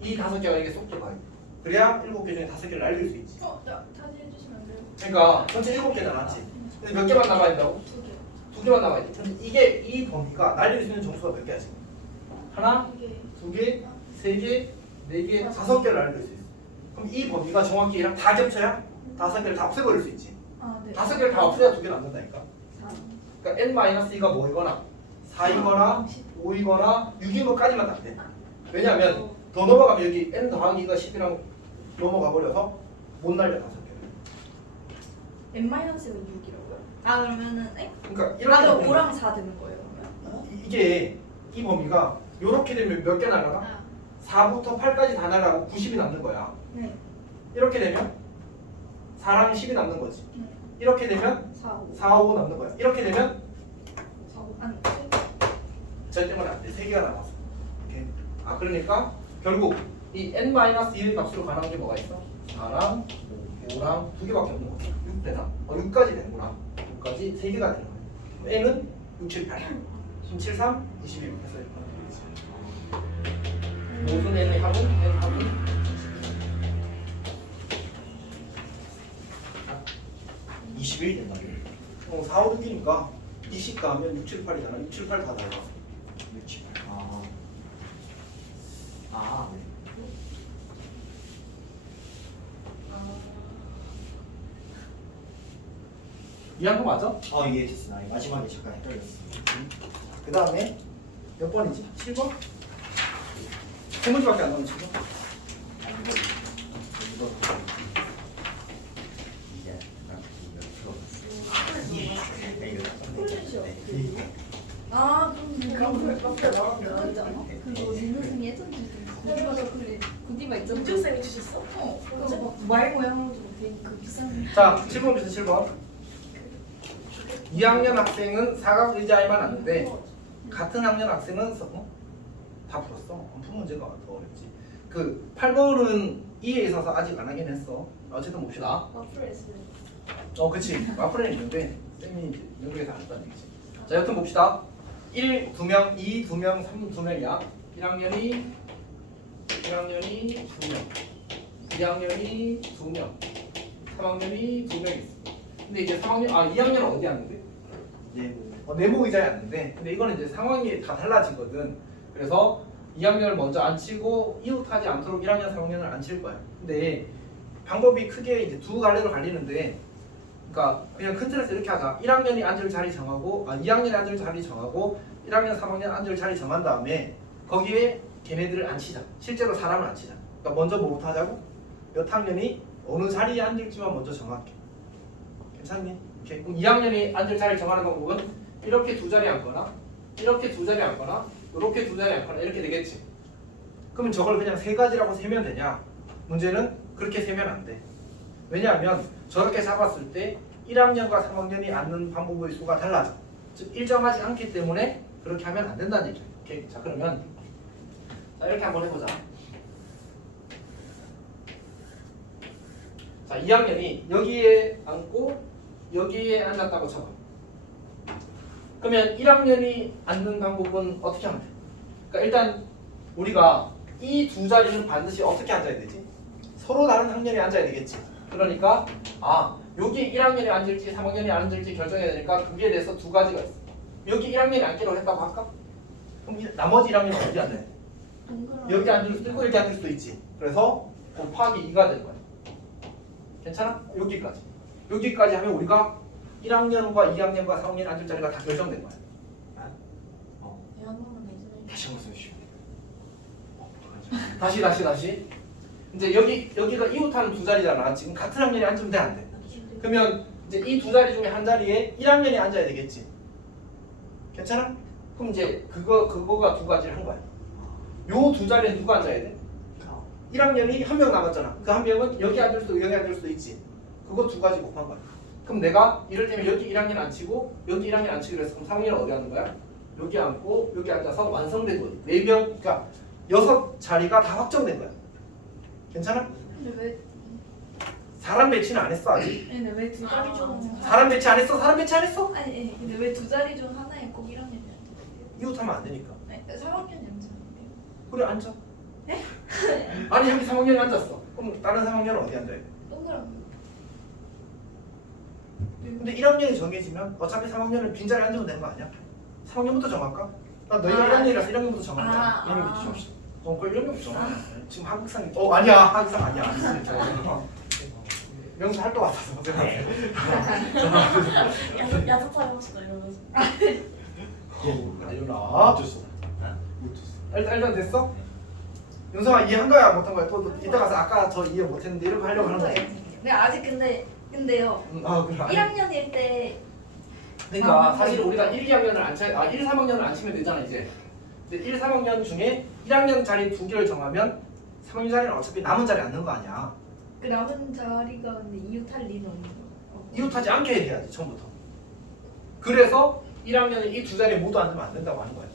이 5개가 이게 쏙 들어가야 돼. 그래야 7개 중에 5개를 날릴 수 있지. 다시 해주시면 안 돼요? 그러니까 전체 7개잖아, 맞지? 근데 몇 개만 남아야 된다고? 2개. 2개만 남아야 돼. 근데 이게 이 범위가 날릴 수 있는 정수가 몇 개야 지금? 하나, 2개. 2개, 3개, 4개, 5개를 날릴 수 있어. 그럼 이 범위가 정확히 얘랑 다 겹쳐야 5개를 다 없애버릴 수 있지. 네. 5개를 다 없애야 2개 남는다니까. 4. 그러니까 n-2가 뭐이거나 4이거나 5이거나 6인 것까지만 딱 돼. 왜냐하면 더 넘어가면 여기 n 더하기 2가 10이랑 넘어가 버려서 못 날려 5개를. n-가 6이라고요? 그러면은 그러니까 이렇게 나도 되는 5랑 4 되는 거예요, 그러면? 이게 이 범위가 이렇게 되면 몇 개 날라가? 4부터 8까지 다 날라가고 90이 남는 거야. 네. 이렇게 되면 4랑 10이 남는 거지. 네. 이렇게 되면 4, 5. 4, 5 남는 거야. 이렇게 되면 4, 5. 아니, 절 때문에 안 돼. 3개가 남았어. 오케이. 그러니까 결국 이 n-2의 값으로 가능한 게 뭐가 있어? 4랑 5랑 2개밖에 없는 거지. 6 되나? 6까지 되는구나. 6까지 3개가 되는 거야. n은 6, 7, 8. 10, 7, 3, 22. 그래서 이렇게 하는 거지. 모든 n의 합은 n 합은 21 된다고. 4, 5, 6이니까 20 더하면 6, 7, 8이잖아. 6, 7, 8 다 나와. 6, 7, 8. 네. 이해한 거 맞아? 이해됐어. 나 마지막에 잠깐 헷갈렸어. 그 다음에 몇 번이지? 7번? 세 문제밖에 안 남은 7번? 이제 그럼 그렇게 나왔지 않아? 그거 민호생이 예전 고디바서 그래. 고디바 있잖아. 민주쌤이 주셨어? 그거 막말 모양으로 된 그 비싼. 자, 7번 비슷 7번. 2학년 학생은 사각 의자에만 앉는데 같은 학년 학생은 다 풀었어. 푼 문제가 더 어렵지. 그 8번은 이에 있어서 아직 안 하긴 했어. 어쨌든 봅시다. 그치. 마플은 있는데 쌤이 이제 연구해서 안 했다는 얘기지. 자, 여튼 봅시다. 1, 2명, 2, 2명, 3, 2명이야. 1학년이 2명, 2학년이 2명, 3학년이 2명 있어. 근데 이제 3학년, 2학년은 어디 앉는데? 네모 의자에 앉는데, 근데 이거는 이제 상황이 다 달라지거든. 그래서 2학년을 먼저 앉히고 이웃하지 않도록 1학년, 3학년을 앉힐 거야. 근데 방법이 크게 이제 두 갈래로 갈리는데, 그러니까 그냥 큰 틀에서 이렇게 하자. 1학년이 앉을 자리 정하고, 2학년이 앉을 자리 정하고, 1학년, 3학년 앉을 자리 정한 다음에 거기에 걔네들을 앉히자. 실제로 사람을 앉히자. 그러니까 먼저 뭐부터 하자고? 몇 학년이 어느 자리에 앉을지만 먼저 정할게. 괜찮니? 오케이. 그럼 2학년이 앉을 자리 정하는 방법은 이렇게 두 자리 앉거나, 이렇게 두 자리 앉거나, 이렇게 두 자리 앉거나 이렇게 되겠지. 그러면 저걸 그냥 세 가지라고 세면 되냐? 문제는 그렇게 세면 안 돼. 왜냐하면 저렇게 잡았을 때 1학년과 3학년이 앉는 반부부의 수가 달라져. 즉 일정하지 않기 때문에 그렇게 하면 안 된다는 얘기야. 오케이. 자 그러면 자 이렇게 한번 해보자. 자 2학년이 여기에 앉고 여기에 앉았다고 쳐봐. 그러면 1학년이 앉는 방법은 어떻게 하면 돼? 그러니까 일단 우리가 이 두 자리는 반드시 어떻게 앉아야 되지? 서로 다른 학년이 앉아야 되겠지. 그러니까 여기 1학년이 앉을지 3학년이 앉을지 결정해야 되니까 거기에 대해서 두 가지가 있어. 여기 1학년이 앉기로 했다고 할까? 그럼 나머지 1학년은 어디 앉아야 돼? 여기 앉을 수도 있고 여기 앉을 수도 있지. 그래서 곱하기 2가 되는 거야. 괜찮아? 여기까지 하면 우리가 1학년과 2학년과 3학년이 앉을 자리가 다 결정된 거야. 한 번만 더 해주세요. 다시 한번 써주시면 다시. 이제 여기가 이웃하는 두 자리잖아. 지금 같은 학년이 앉으면 돼, 안 돼? 그러면 이제 이 두 자리 중에 한 자리에 1학년이 앉아야 되겠지. 괜찮아? 그럼 이제 그거가 두 가지를 한 거야. 요 두 자리에 누가 앉아야 돼? 1학년이 한 명 남았잖아. 그 한 명은 여기 앉을 수도 여기 앉을 수도 있지. 그거 두 가지 곱한 거야. 그럼 내가 이를테면 여기 1학년 앉히고 여기 1학년 앉히기로 했어. 그럼 3학년은 어디 앉는 거야? 여기 앉고 여기 앉아서 완성된 거지. 4명, 그러니까 6자리가 다 확정된 거야. 괜찮아? 근데 왜 사람 배치는 안 했어 아직. 근데 왜 두 자리 중 사람 배치 안 했어? 사람 배치 안 했어? 아니 근데 왜 두 자리 중 하나에 꼭 1학년이 앉아? 이웃하면 안 되니까. 아니 3학년이 앉아. 그래 앉아. 아니 여기 3학년이 앉았어. 그럼 다른 3학년은 어디 앉아야 돼? 동그라미. 근데 1학년이 정해지면 어차피 3학년은 빈자리 앉으면 되는 거 아니야? 3학년부터 정할까? 나 너희가 1학년이라서 1학년부터 정한다. 이런 게 필요 없어. 그걸 이런 게 없어. 지금 한국상이 아니야 한국상 아니야. 명수 할 것 같아서 생각해. 야자차 하고 싶다 이러면서. 알려라. 일단 됐어? 윤성아 이해한 거야 못한 거야? 또 이따 가서 아까 저 이해 못했는데 이렇게 하려고 하는 거지? 근데 아직 근데요. 그래. 1학년일 때 그러니까 사실 우리가 1, 2학년을 안 치, 1, 3학년을 안 치면 되잖아 이제. 근데 1, 3학년 중에 1학년 자리 2개를 정하면 3학년 자리는 어차피 남은 자리 앉는 거 아니야. 그 남은 자리가 근데 이웃할 리는 없는 거. 이웃하지 않게 해야지 처음부터. 그래서 1학년이 이 두 자리에 모두 앉으면 안 된다고 하는 거야.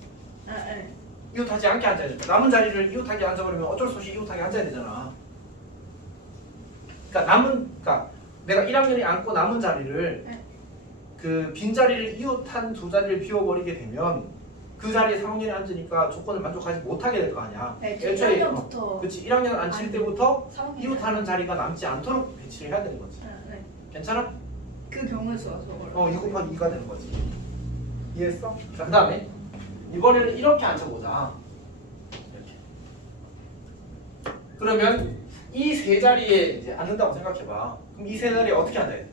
네. 이웃하지 않게 앉아야 돼. 남은 자리를 이웃하게 앉아버리면 어쩔 수 없이 이웃하게 앉아야 되잖아. 그러니까 내가 1학년이 앉고 남은 자리를 네. 그 빈자리를 이웃한 두 자리를 비워버리게 되면 그 자리에 3학년이 앉으니까 조건을 만족하지 못하게 될 거 아니야. 네, 애초에 1학년부터 그렇지 1학년 앉힐 때부터 3학년. 이웃하는 자리가 남지 않도록 배치를 해야 되는 거지. 네. 괜찮아? 그 경우에 써서 그래요. 2 곱하기 2가 되는 거지. 이해했어? 자, 그 다음에 이번에는 이렇게 앉혀보자. 이렇게. 그러면 이 세 자리에 이제 앉는다고 생각해봐. 그럼 이 세 자리에 어떻게 앉아야 돼?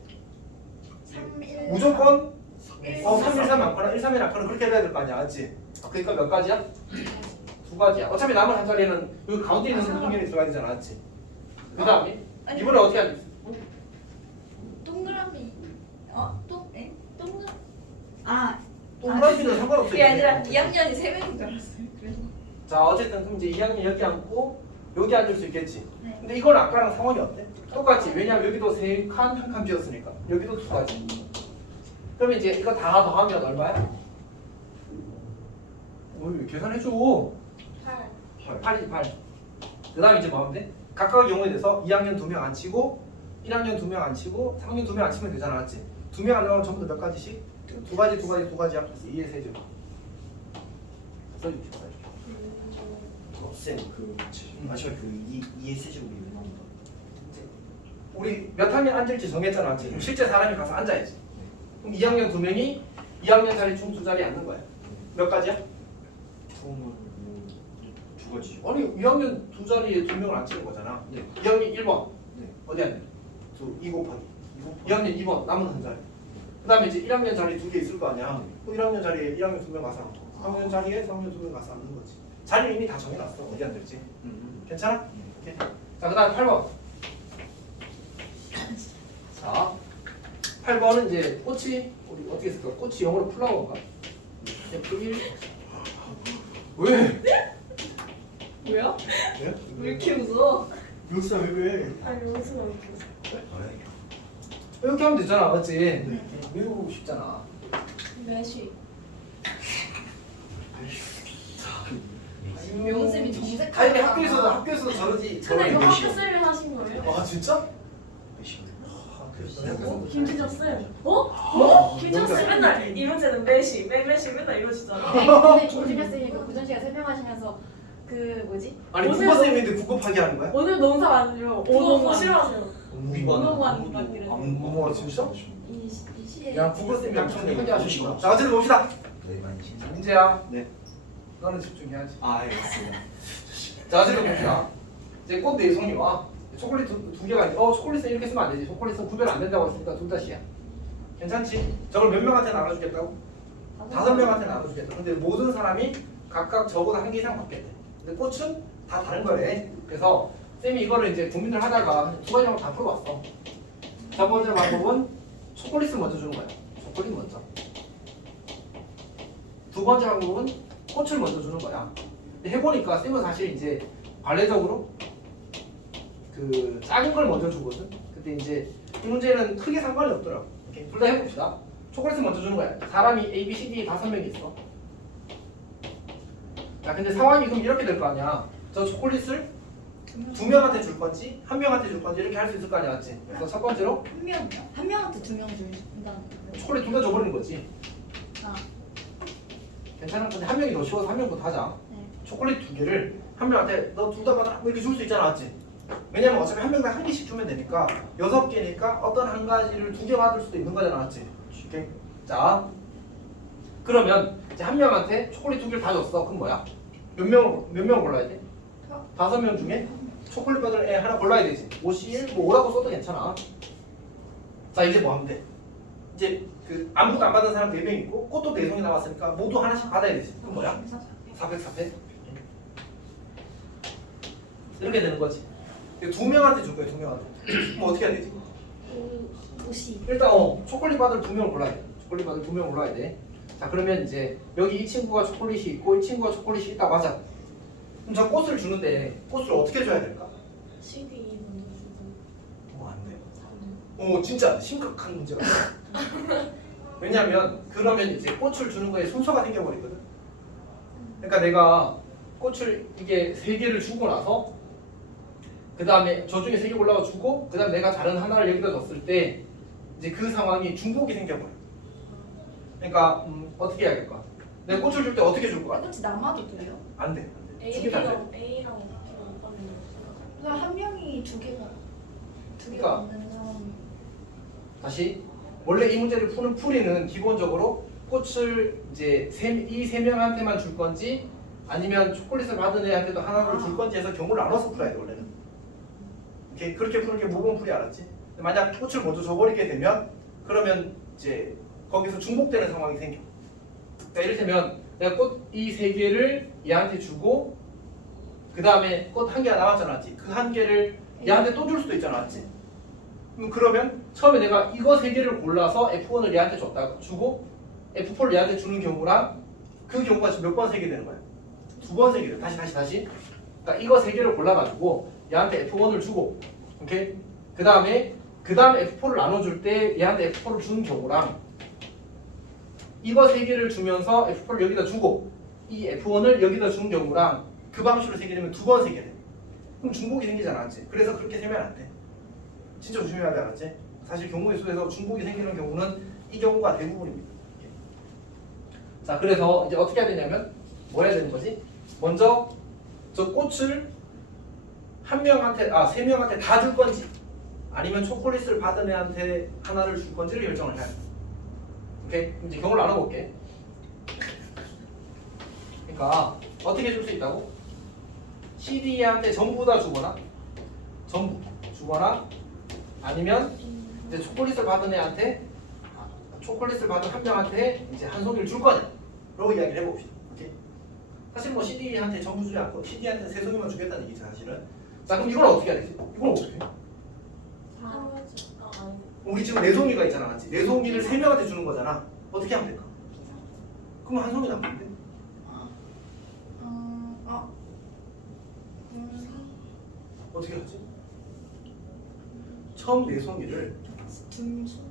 3, 1, 무조건 3, 1, 3. 3 많거나 1, 3이 많거나 그렇게 해야 될 거 아니야, 맞지? 그러니까 몇 가지야? 두 가지야. 어차피 남은 한 자리는 여기 가운데 있는 학년이 들어가야 되잖아, 맞지? 그 다음에 아니, 이번에 어떻게 앉았어? 동그라미 동그라미 동그라미는 상관없어. 그게 아니라 2학년이 3명인 줄 알았어요. 그래서 자, 어쨌든 그럼 이제 2학년 여기 앉고 여기 앉을 수 있겠지. 네. 근데 이건 아까랑 상황이 어때? 똑같지. 왜냐면 여기도 세 칸, 한 칸 비었으니까. 여기도 두 가지. 그러면 이제 이거 다 더하면 얼마야? 왜 계산해줘. 8이지 8. 그 다음에 이제 뭐 하면 돼? 각각의 경우에 대해서 2학년 2명 안 치고 1학년 2명 안 치고 3학년 2명 안 치면 되잖아, 맞지? 2명 안 나오면 전부 다 몇 가지씩? 두 가지 합쳐서 2의 세제곱. 써줄게. 쌤, 마지막 그 2의 세제곱이 왜 나온다? 우리 몇 학년 앉을지 정했잖아, 맞지? 실제 사람이 가서 앉아야지. 그럼 2학년 2명이 2학년 자리 중 두 자리에 앉는 거야. 몇 가지야? 처음은 두 가지. 아니 2학년 두 자리에 2명을 앉히는 거잖아. 네. 2학년 1번 네. 어디 앉냐? 2 곱하기 2학년 2번 남은 한 자리. 그 다음에 이제 1학년 자리 2개 있을 거 아니야. 그 1학년 자리에 1학년 2명 가서 앉고 3학년 자리에 3학년 2명 가서 앉는 거지. 자리 이미 다 정해놨어. 어디 앉을지. 괜찮아? 오케이. 자, 그 다음 8번. 자, 8번은 이제 꽃이 우리 어떻게 쓸까? 꽃이 영어로 플라워인가? F1 왜? 뭐야? 네? 왜 이렇게 웃어? 요새 왜 그래? 아니 웃으면 웃겨. 이렇게 하면 되잖아, 맞지? 외우고 싶잖아. 매시. 명쌤이 정색. 아니 학교에서도 저러지. 근데 이거 매시요. 학교 쌤이 하신 거예요? 아 진짜? 김진정 쌤. 어? 김진정 쌤 맨날 이 문제는 매시, 매매시 맨날 이러시잖아. 근데 김준현 쌤이 그 구전 씨가 설명하시면서 그 뭐지? 아니 오늘 국어쌤인데 국어 파기하는 거야? 오늘 농사 아니요. 그거 싫어하세요. 운동관 막 이런. 어머 진짜? 이 시에. 야 국어쌤이 엄청 현재 하시고. 하시고. 자 어쨌든 봅시다. 너희 많이 신나. 민재야. 네. 너는 집중해야지. 아 알겠습니다. 자 어쨌든 봅시다. 이제 꽃 내성이와 초콜릿 두 개가 있는데 초콜릿은 이렇게 쓰면 안 되지. 초콜릿은 구별 안 된다고 했으니까 둘 다 C야. 괜찮지? 저걸 몇 명한테 나눠주겠다고? 5명한테 나눠주겠다. 근데 모든 사람이 각각 적어도 한 개 이상 받게 돼. 근데 꽃은 다 다른 거래. 그래서 쌤이 이거를 이제 고민을 하다가 두 가지 방법 다 풀어봤어. 첫 번째 방법은 초콜릿을 먼저 주는 거야. 초콜릿 먼저. 두 번째 방법은 꽃을 먼저 주는 거야. 근데 해보니까 쌤은 사실 이제 관례적으로 그 작은 걸 먼저 주거든. 근데 이제 이 문제는 크게 상관이 없더라고. 둘 다 해봅시다. 초콜릿을 먼저 주는 거야. 사람이 A, B, C, D 5명이 있어. 자, 근데 상황이 그럼 이렇게 될 거 아니야. 저 초콜릿을 2명한테 줄 건지 1명한테 줄 건지 이렇게 할 수 있을 거 아니야, 맞지? 그래서 첫 번째로 한 명한테 2명 준다는 거. 초콜릿 둘 다 줘버리는 거지. 아, 괜찮아? 근데 1명이 더 쉬워서 1명부터 하자. 네. 초콜릿 2개를 1명한테 너 둘 다 받아 뭐 이렇게 줄 수 있잖아, 맞지? 왜냐면 어차피 1명당 1개씩 주면 되니까 6개니까 어떤 한 가지를 2개 받을 수도 있는 거잖아, 맞지? 오케이. 자, 그러면 이제 1명한테 초콜릿 2개를 다 줬어. 그럼 뭐야? 몇 명을 골라야 돼? 5명 중에 초콜릿 받을 애 하나 골라야 되지. 51, 뭐 5라고 써도 괜찮아. 자, 이제 뭐 하면 돼? 이제 그 아무것도 안 받은 사람 4명 있고 꽃도 4송이 나왔으니까 모두 하나씩 받아야 되지. 그럼 뭐야? 400, 400. 이렇게 되는 거지. 2명한테 줄 거야, 2명한테. 그럼 어떻게 해야 되지? 도시. 일단 초콜릿 받을 2명을 골라야 돼. 초콜릿 받을 2명을 골라야 돼. 자, 그러면 이제 여기 이 친구가 초콜릿이 있고 이 친구가 초콜릿이 있다, 맞아. 그럼 저 꽃을 주는데 꽃을 어떻게 줘야 될까? CD 먼저 주고. 안 돼. 진짜 심각한 문제가 있어. 왜냐면 그러면 이제 꽃을 주는 거에 순서가 생겨버리거든. 그러니까 내가 꽃을 이게 3개를 주고 나서 그 다음에 저 중에 3개 골라서 주고 그 다음에 내가 다른 하나를 여기다 줬을 때 이제 그 상황이 중복이 생겨버려. 그러니까 어떻게 해야 될까? 내가 꽃을 줄 때 어떻게 줄 거야? 똑같이 남아도 돼요? 안 돼. 주게 안 돼. A랑 B가 못 받는 거. 그러니까 한 명이 2개가 그러니까. 받는 사람. 다시 원래 이 문제를 푸는 풀이는 기본적으로 꽃을 이제 이 3명한테만 줄 건지 아니면 초콜릿을 받은 애한테도 하나를 줄 건지 해서 경우를 나눠서 풀어야 돼 원래는. 이렇게 그렇게 푸는 게 모범 풀이, 알았지? 만약 꽃을 먼저 줘버리게 되면 그러면 이제 거기서 중복되는 상황이 생겨. 그러니까 이를테면 내가 꽃 이 3개를 얘한테 주고 그 다음에 꽃 1개가 남았잖아, 맞지? 그 1개를 얘한테 또 줄 수도 있잖아, 맞지? 그러면 처음에 내가 이거 3개를 골라서 F1을 얘한테 주고 F4를 얘한테 주는 경우랑 그 경우가 지금 몇 번 세게 되는 거야? 2번 세게 돼. 다시. 그러니까 이거 3개를 골라가지고 얘한테 F1을 주고, 오케이? 그 다음에 F4를 나눠줄 때 얘한테 F4를 주는 경우랑 이거 3개를 주면서 F4를 여기다 주고 이 F1을 여기다 주는 경우랑 그 방식으로 세게 되면 2번 세게 돼. 그럼 중복이 생기잖아, 맞지? 그래서 그렇게 세면 안 돼. 진짜 조심해야 돼, 알았지? 사실 경우의 수에서 중복이 생기는 경우는 이 경우가 대부분입니다. 이렇게. 자, 그래서 이제 어떻게 해야 되냐면 뭐 해야 되는 거지? 먼저 저 꽃을 3명한테 다 줄 건지 아니면 초콜릿을 받은 애한테 하나를 줄 건지를 결정을 해야 돼. 오케이? 그럼 이제 경우를 나눠볼게. 그러니까 어떻게 줄 수 있다고? CD한테 전부 다 주거나 아니면 이제 초콜릿을 받은 애한테 초콜릿을 받은 한 명한테 이제 한 송이를 줄 거냐? 라고 이야기를 해봅시다. 오케이? 사실 뭐 CD한테 전부 주지 않고 CD한테 3송이만 주겠다는 얘기죠, 사실은. 자, 그럼 이걸 어떻게 해야 되지? 이걸 어떻게 해? 우리 지금 4송이가 있잖아, 맞지? 4송이를 3명한테 주는 거잖아. 어떻게 하면 될까? 그럼 한 송이 남는데? 어떻게 하지? 처음 네 송이를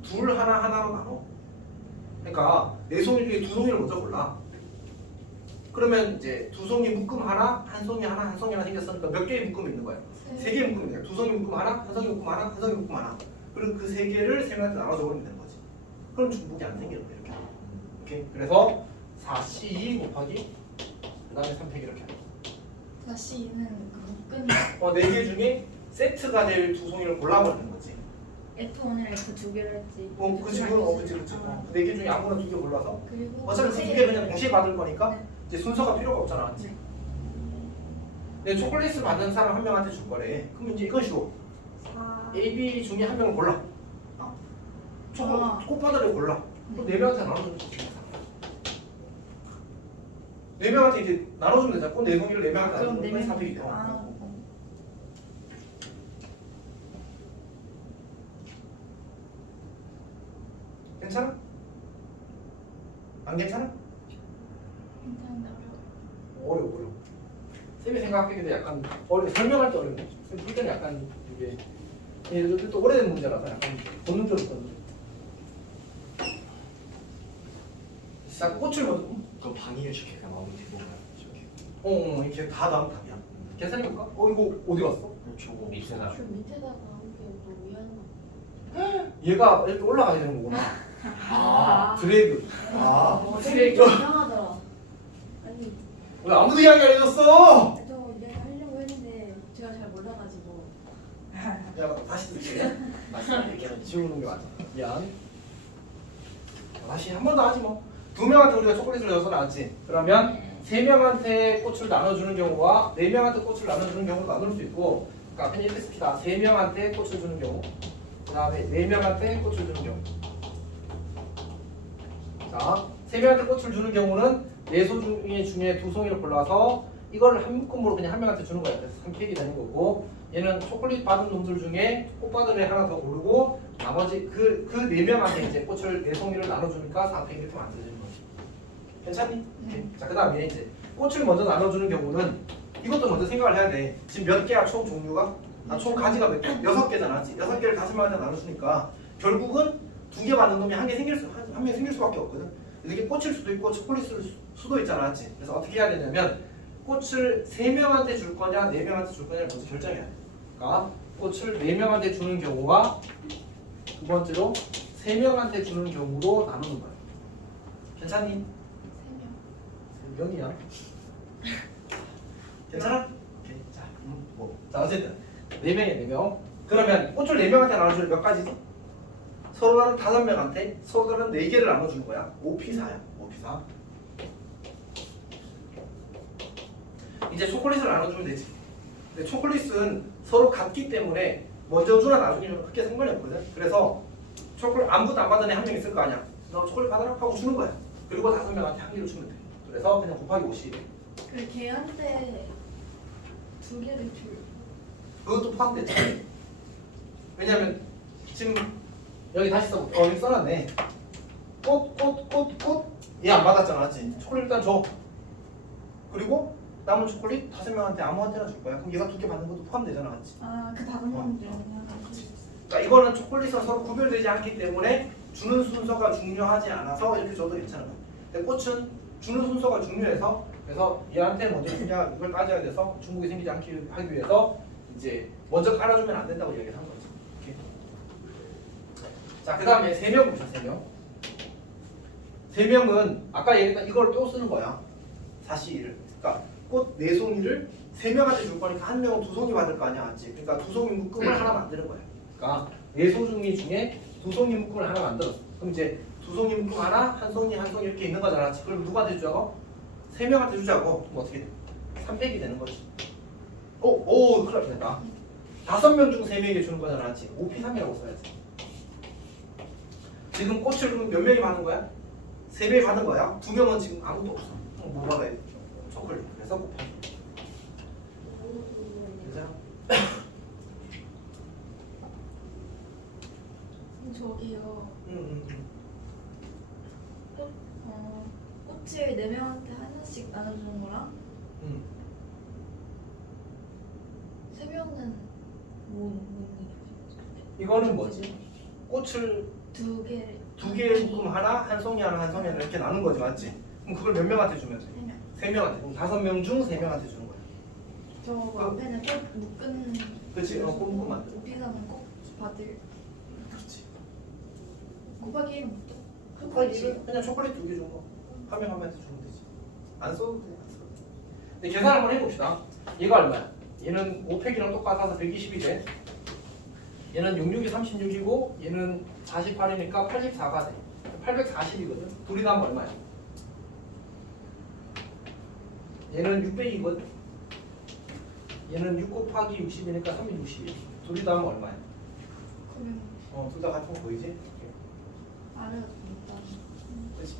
둘 하나 하나로 나눠. 그러니까 네 송이 중에 두 송이를 먼저 골라. 그러면 이제 두 송이 묶음 하나, 한 송이 하나, 한 송이 하나 생겼으니까 몇 개의 묶음이 있는 거예요? 세 개의 묶음이 돼요. 두 송이 묶음 하나, 한 송이 묶음 하나, 한 송이 묶음 하나. 그리고 그 세 개를 세 명한테 나눠줘 버리면 되는 거지. 그럼 중복이 안 생기는 거예요. 이렇게. 오케이. 그래서 4C 곱하기 그다음에 3팩 이렇게. 다시 이는 그 묶은 네 개 중에 세트가 될 두 송이를 골라버리는 거지. F1이랑 F2 개를 했지. 그치, 그치. 네 개 중에 아무나 두 개 골라서. 그리고 어차피 그 두 개 그냥 동시에 받을 거니까 네. 이제 순서가 필요가 없잖아. 네. 근데 초콜릿을 받는 사람 한 명한테 줄 거래. 그럼 이제 이건 쉬워. A, B 중에 한 명을 골라. 꽃바다를 골라. 그럼 네 명한테 나눠주면 되지. 네 명한테 이제 나눠주면 되잖아. 꽃 네 송이를 네 명한테 그럼 나눠주면 네 300이죠. 명. 괜찮아? 안 괜찮아? 괜찮은데 어려워. 어려워. 쌤이 생각하기에도 약간 설명할 때 어렵네. 쌤풀 때는 약간 이게 또 오래된 문제라서 약간 본능적으로 썼는데. 자, 꽃을 먼저. 그럼 방위를 저렇게 그냥 마음에 들고 가요. 저렇게. 이렇게 다 다음 답이야. 계산해볼까? 이거 어디 갔어? 저거 밑에다. 저 밑에다가 한개또 위안만. 얘가 이렇게 올라가게 되는 거구나. 드래그. 되게 이상하더라. 아니 왜 아무도 이야기 안 해줬어? 저 내가 하려고 했는데 제가 잘 몰라가지고. 야, 다시 듣게. 다시 얘기하면 지우는 게 맞아. 미안. 다시 한 번 더 하지 뭐. 두 명한테 우리가 초콜릿을 넣어서 나왔지. 그러면 세 명한테 꽃을 나눠주는 경우와 네 명한테 꽃을 나눠주는 경우로 나눌 수 있고, 그러니까 그냥 이렇게 씁시다. 세 명한테 꽃을 주는 경우, 그 다음에 네 명한테 꽃을 주는 경우. 자, 세 명한테 꽃을 주는 경우는 네 송이 중에 두 송이를 골라서 이걸 한 묶음으로 그냥 한 명한테 주는 거야. 그래서 3팩이 되는 거고, 얘는 초콜릿 받은 놈들 중에 꽃 받은 애 하나 더 고르고 나머지 그 네 명한테 이제 꽃을 네 송이를 나눠주니까 4팩 이렇게 만들어지는 거지. 괜찮니? 자, 그 다음에 이제 꽃을 먼저 나눠주는 경우는 이것도 먼저 생각을 해야 돼. 지금 몇 개야 총 종류가? 총 가지가 몇 개? 6개잖아. 6개를 5명한테 나눠주니까 결국은 2개 받는 놈이 한 명 생길 수밖에 없거든. 이게 꽃일 수도 있고 초콜릿일 수도 있잖아. 그래서 어떻게 해야 되냐면 꽃을 3명한테 줄 거냐 4명한테 줄 거냐를 먼저 결정해야 돼. 그러니까 꽃을 4명한테 주는 경우와 두 번째로 3명한테 주는 경우로 나누는 거야. 괜찮니? 3명이야. 괜찮아? 오케이. 자, 자, 어쨌든 4명이야, 4명. 그러면 꽃을 4명한테 나눠주는 몇 가지지? 서로 다른 5명한테 서로 다른 4개를 나눠주는 거야. 5P4야. 5P4. 이제 초콜릿을 나눠주면 되지. 근데 초콜릿은 서로 같기 때문에 먼저 주나 나중에 주나 크게 상관이 없거든. 그래서 초콜릿 아무것도 안 받은 애 한 명 있을 거 아니야. 너 초콜릿 받아라 하고 주는 거야. 그리고 5명한테 한 개를 주면 돼. 그래서 그냥 곱하기 50. 그 걔한테 2개를 줄. 그것도 포함됐지. 왜냐면 지금 여기 다시 여기 써놨네. 꽃. 얘 안 받았잖아, 맞지? 초콜릿 일단 줘. 그리고 남은 초콜릿 5명한테 아무한테나 줄 거야. 그럼 얘가 2개 받는 것도 포함되잖아, 맞지? 그 다른 건데 그러니까 이거는 초콜릿은 서로 구별되지 않기 때문에 주는 순서가 중요하지 않아서 이렇게 줘도 괜찮은 거야. 근데 꽃은 주는 순서가 중요해서 그래서 얘한테 먼저 주냐 이걸 따져야 돼서 중복이 생기지 않기 하기 위해서 이제 먼저 깔아주면 안 된다고 얘기를 한 거지. 이렇게. 자, 그 다음에 3명 보자. 3명. 3명은 아까 얘기했던 이걸 또 쓰는 거야. 4C1을. 그러니까 꽃 4송이를 3명한테 줄 거니까 한 명은 2송이 받을 거 아니야, 맞지? 그러니까 2송이 묶음을 하나 만드는 거야. 그러니까 4송이 중에 2송이 묶음을 하나 만들었어. 그럼 이제 2송이 묶음 하나, 한 송이 이렇게 있는 거잖아. 그럼 누구한테 주자고? 3명한테 주자고. 그럼 어떻게 돼? 300이 되는 거지. 큰일 났다. 5명 중 3명에게 주는 거잖아, 맞지? 5P3이라고 써야지. 지금 꽃을 그럼 몇 명이 받은 거야? 3명이 받은 거야. 2명은 지금 아무도 없어. 뭐 받아야 돼? 초콜릿. 그래서 곱하기. 괜찮아? 저기요. 꽃을 4명한테 하나씩 나눠주는 거랑 3명은 뭔 일이지? 이거는 뭐지? 꽃을 두 개. 두 개 묶음 하나, 한 송이 하나, 한 송이 하나 이렇게 나눈 거지, 맞지? 그럼 그걸 몇 명한테 주면 돼? 세 명한테. 그럼 5명 중 3명한테 주는 거야. 저 앞에는 꼭 묶은. 그렇지? 꽃 묶으면 안 돼. 오피사는 꼭 받을. 그렇지. 곱하기 1은 초콜릿 그냥 초콜릿 2개 준 거. 한 명 한 명한테 주면 되지. 안 써도 돼. 안 써도 돼. 근데 계산 한번 해봅시다. 얘가 얼마야? 얘는 5팩이랑 똑같아서 120이 돼. 얘는 66이 36이고 얘는 48이니까 84가 돼. 840이거든. 둘이 다 얼마야? 얘는 600이거든. 얘는 6 곱하기 60이니까 360이야. 둘이 다 얼마야? 그러면 둘 다 같은 거 보이지? 아래가 일단. 그렇지.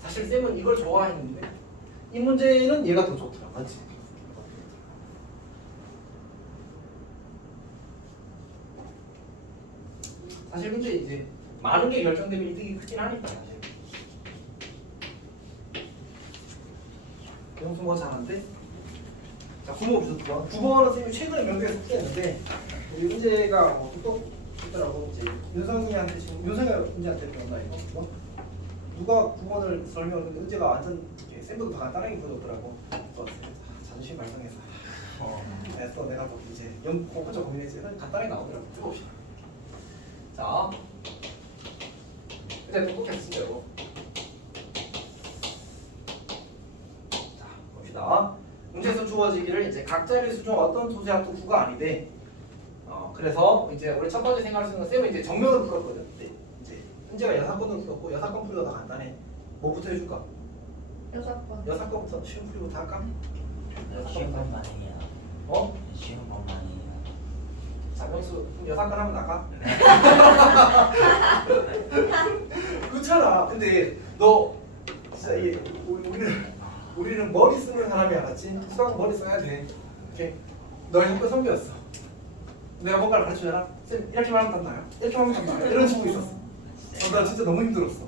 사실 쌤은 이걸 좋아했는데 이 문제는 얘가 더 좋더라. 맞지? 사실 문제 이제 많은 게 결정되면 이득이 크진 하니까 사실. 영수 뭐 잘하는데? 자, 9번 봅시다. 9번은 쌤이 최근에 명대에서 풀었는데 우리 문제가 똑똑했더라고. 이제 윤성이한테 지금 윤성이가 문제한테 배웠나 이거? 뭐? 누가 9번을 설명했는데 은재가 완전 쌤보다 더 간단하게 풀어줬더라고. 자존심 발동해서. 그래서 내가 또 이제 혼자 고민했지. 간단하게 나오더라고. 봅시다. 자, 이제 똑똑했습니다, 이거. 자, 봅시다. 문제에서 주어지기를 이제 각자의 수중 어떤 투수 합도 9가 아니대. 그래서 이제 우리 첫 번째 생각할 수 있는 쌤은 이제 정면으로 풀었거든. 근데 이제 현재가 여사건으로 풀었고 여사건 풀기가 더 간단해. 뭐부터 해줄까? 6번. 여사건부터 쉬운 풀이부터 할까? 쉬운 것만이야. 어? 쉬운 것만이야. 자, 명수 여사건 하면 나가? 그렇잖아. 근데 너 진짜 이 우리는 머리 쓰는 사람이 알았지? 수학은 머리 써야 돼. 이렇게 너의 학교 선배였어. 내가 뭔가를 가르쳐줘라. 쌤 이렇게 말하면 답나요? 이렇게 하면 답나요? 이런 친구 있었어. 나 진짜 너무 힘들었어.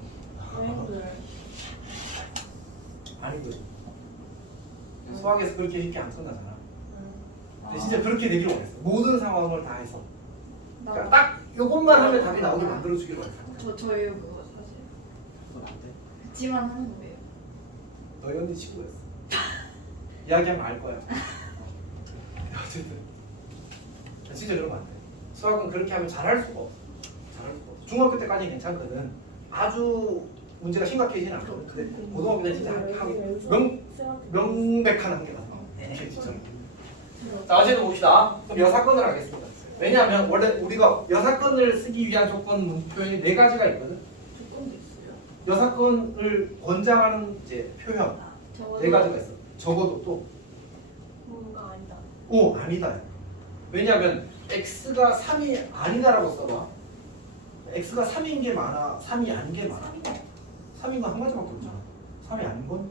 아니고 수학에서 그렇게 쉽게 안 끝나잖아. 근데 진짜 그렇게 되기를 원했어. 모든 상황을 다 해서. 그러니까 딱 요것만 하면 답이 나오게 만들어주기로 원했어. 저예요 그거 사실. 그건 안 돼. 그치만 하는 거예요. 너희 언니 친구였어. 이야기하면 알 거야. 어쨌든 진짜 그러면 안 돼. 수학은 그렇게 하면 잘할 수가 없어. 잘할 수가 없어. 중학교 때까지는 괜찮거든. 아주 문제가 심각해지진 않거든. 근데 고등학교 때 진짜 명백한 한계가 나와. 이게 진짜. 자, 어쨌든 봅시다. 그럼 여사건을 하겠습니다. 왜냐하면 원래 우리가 여사건을 쓰기 위한 조건 표현이 4가지가 있거든. 조건도 있어요. 여사건을 권장하는 이제 표현 적어도 4가지가 있어. 적어도 또 뭔가 아니다. 오, 아니다. 왜냐하면 x가 3이 아니다라고 써봐. x가 3인 게 많아, 3이 아닌 게 많아. 3인 건 한 가지밖에 없잖아. 3이 아닌 건?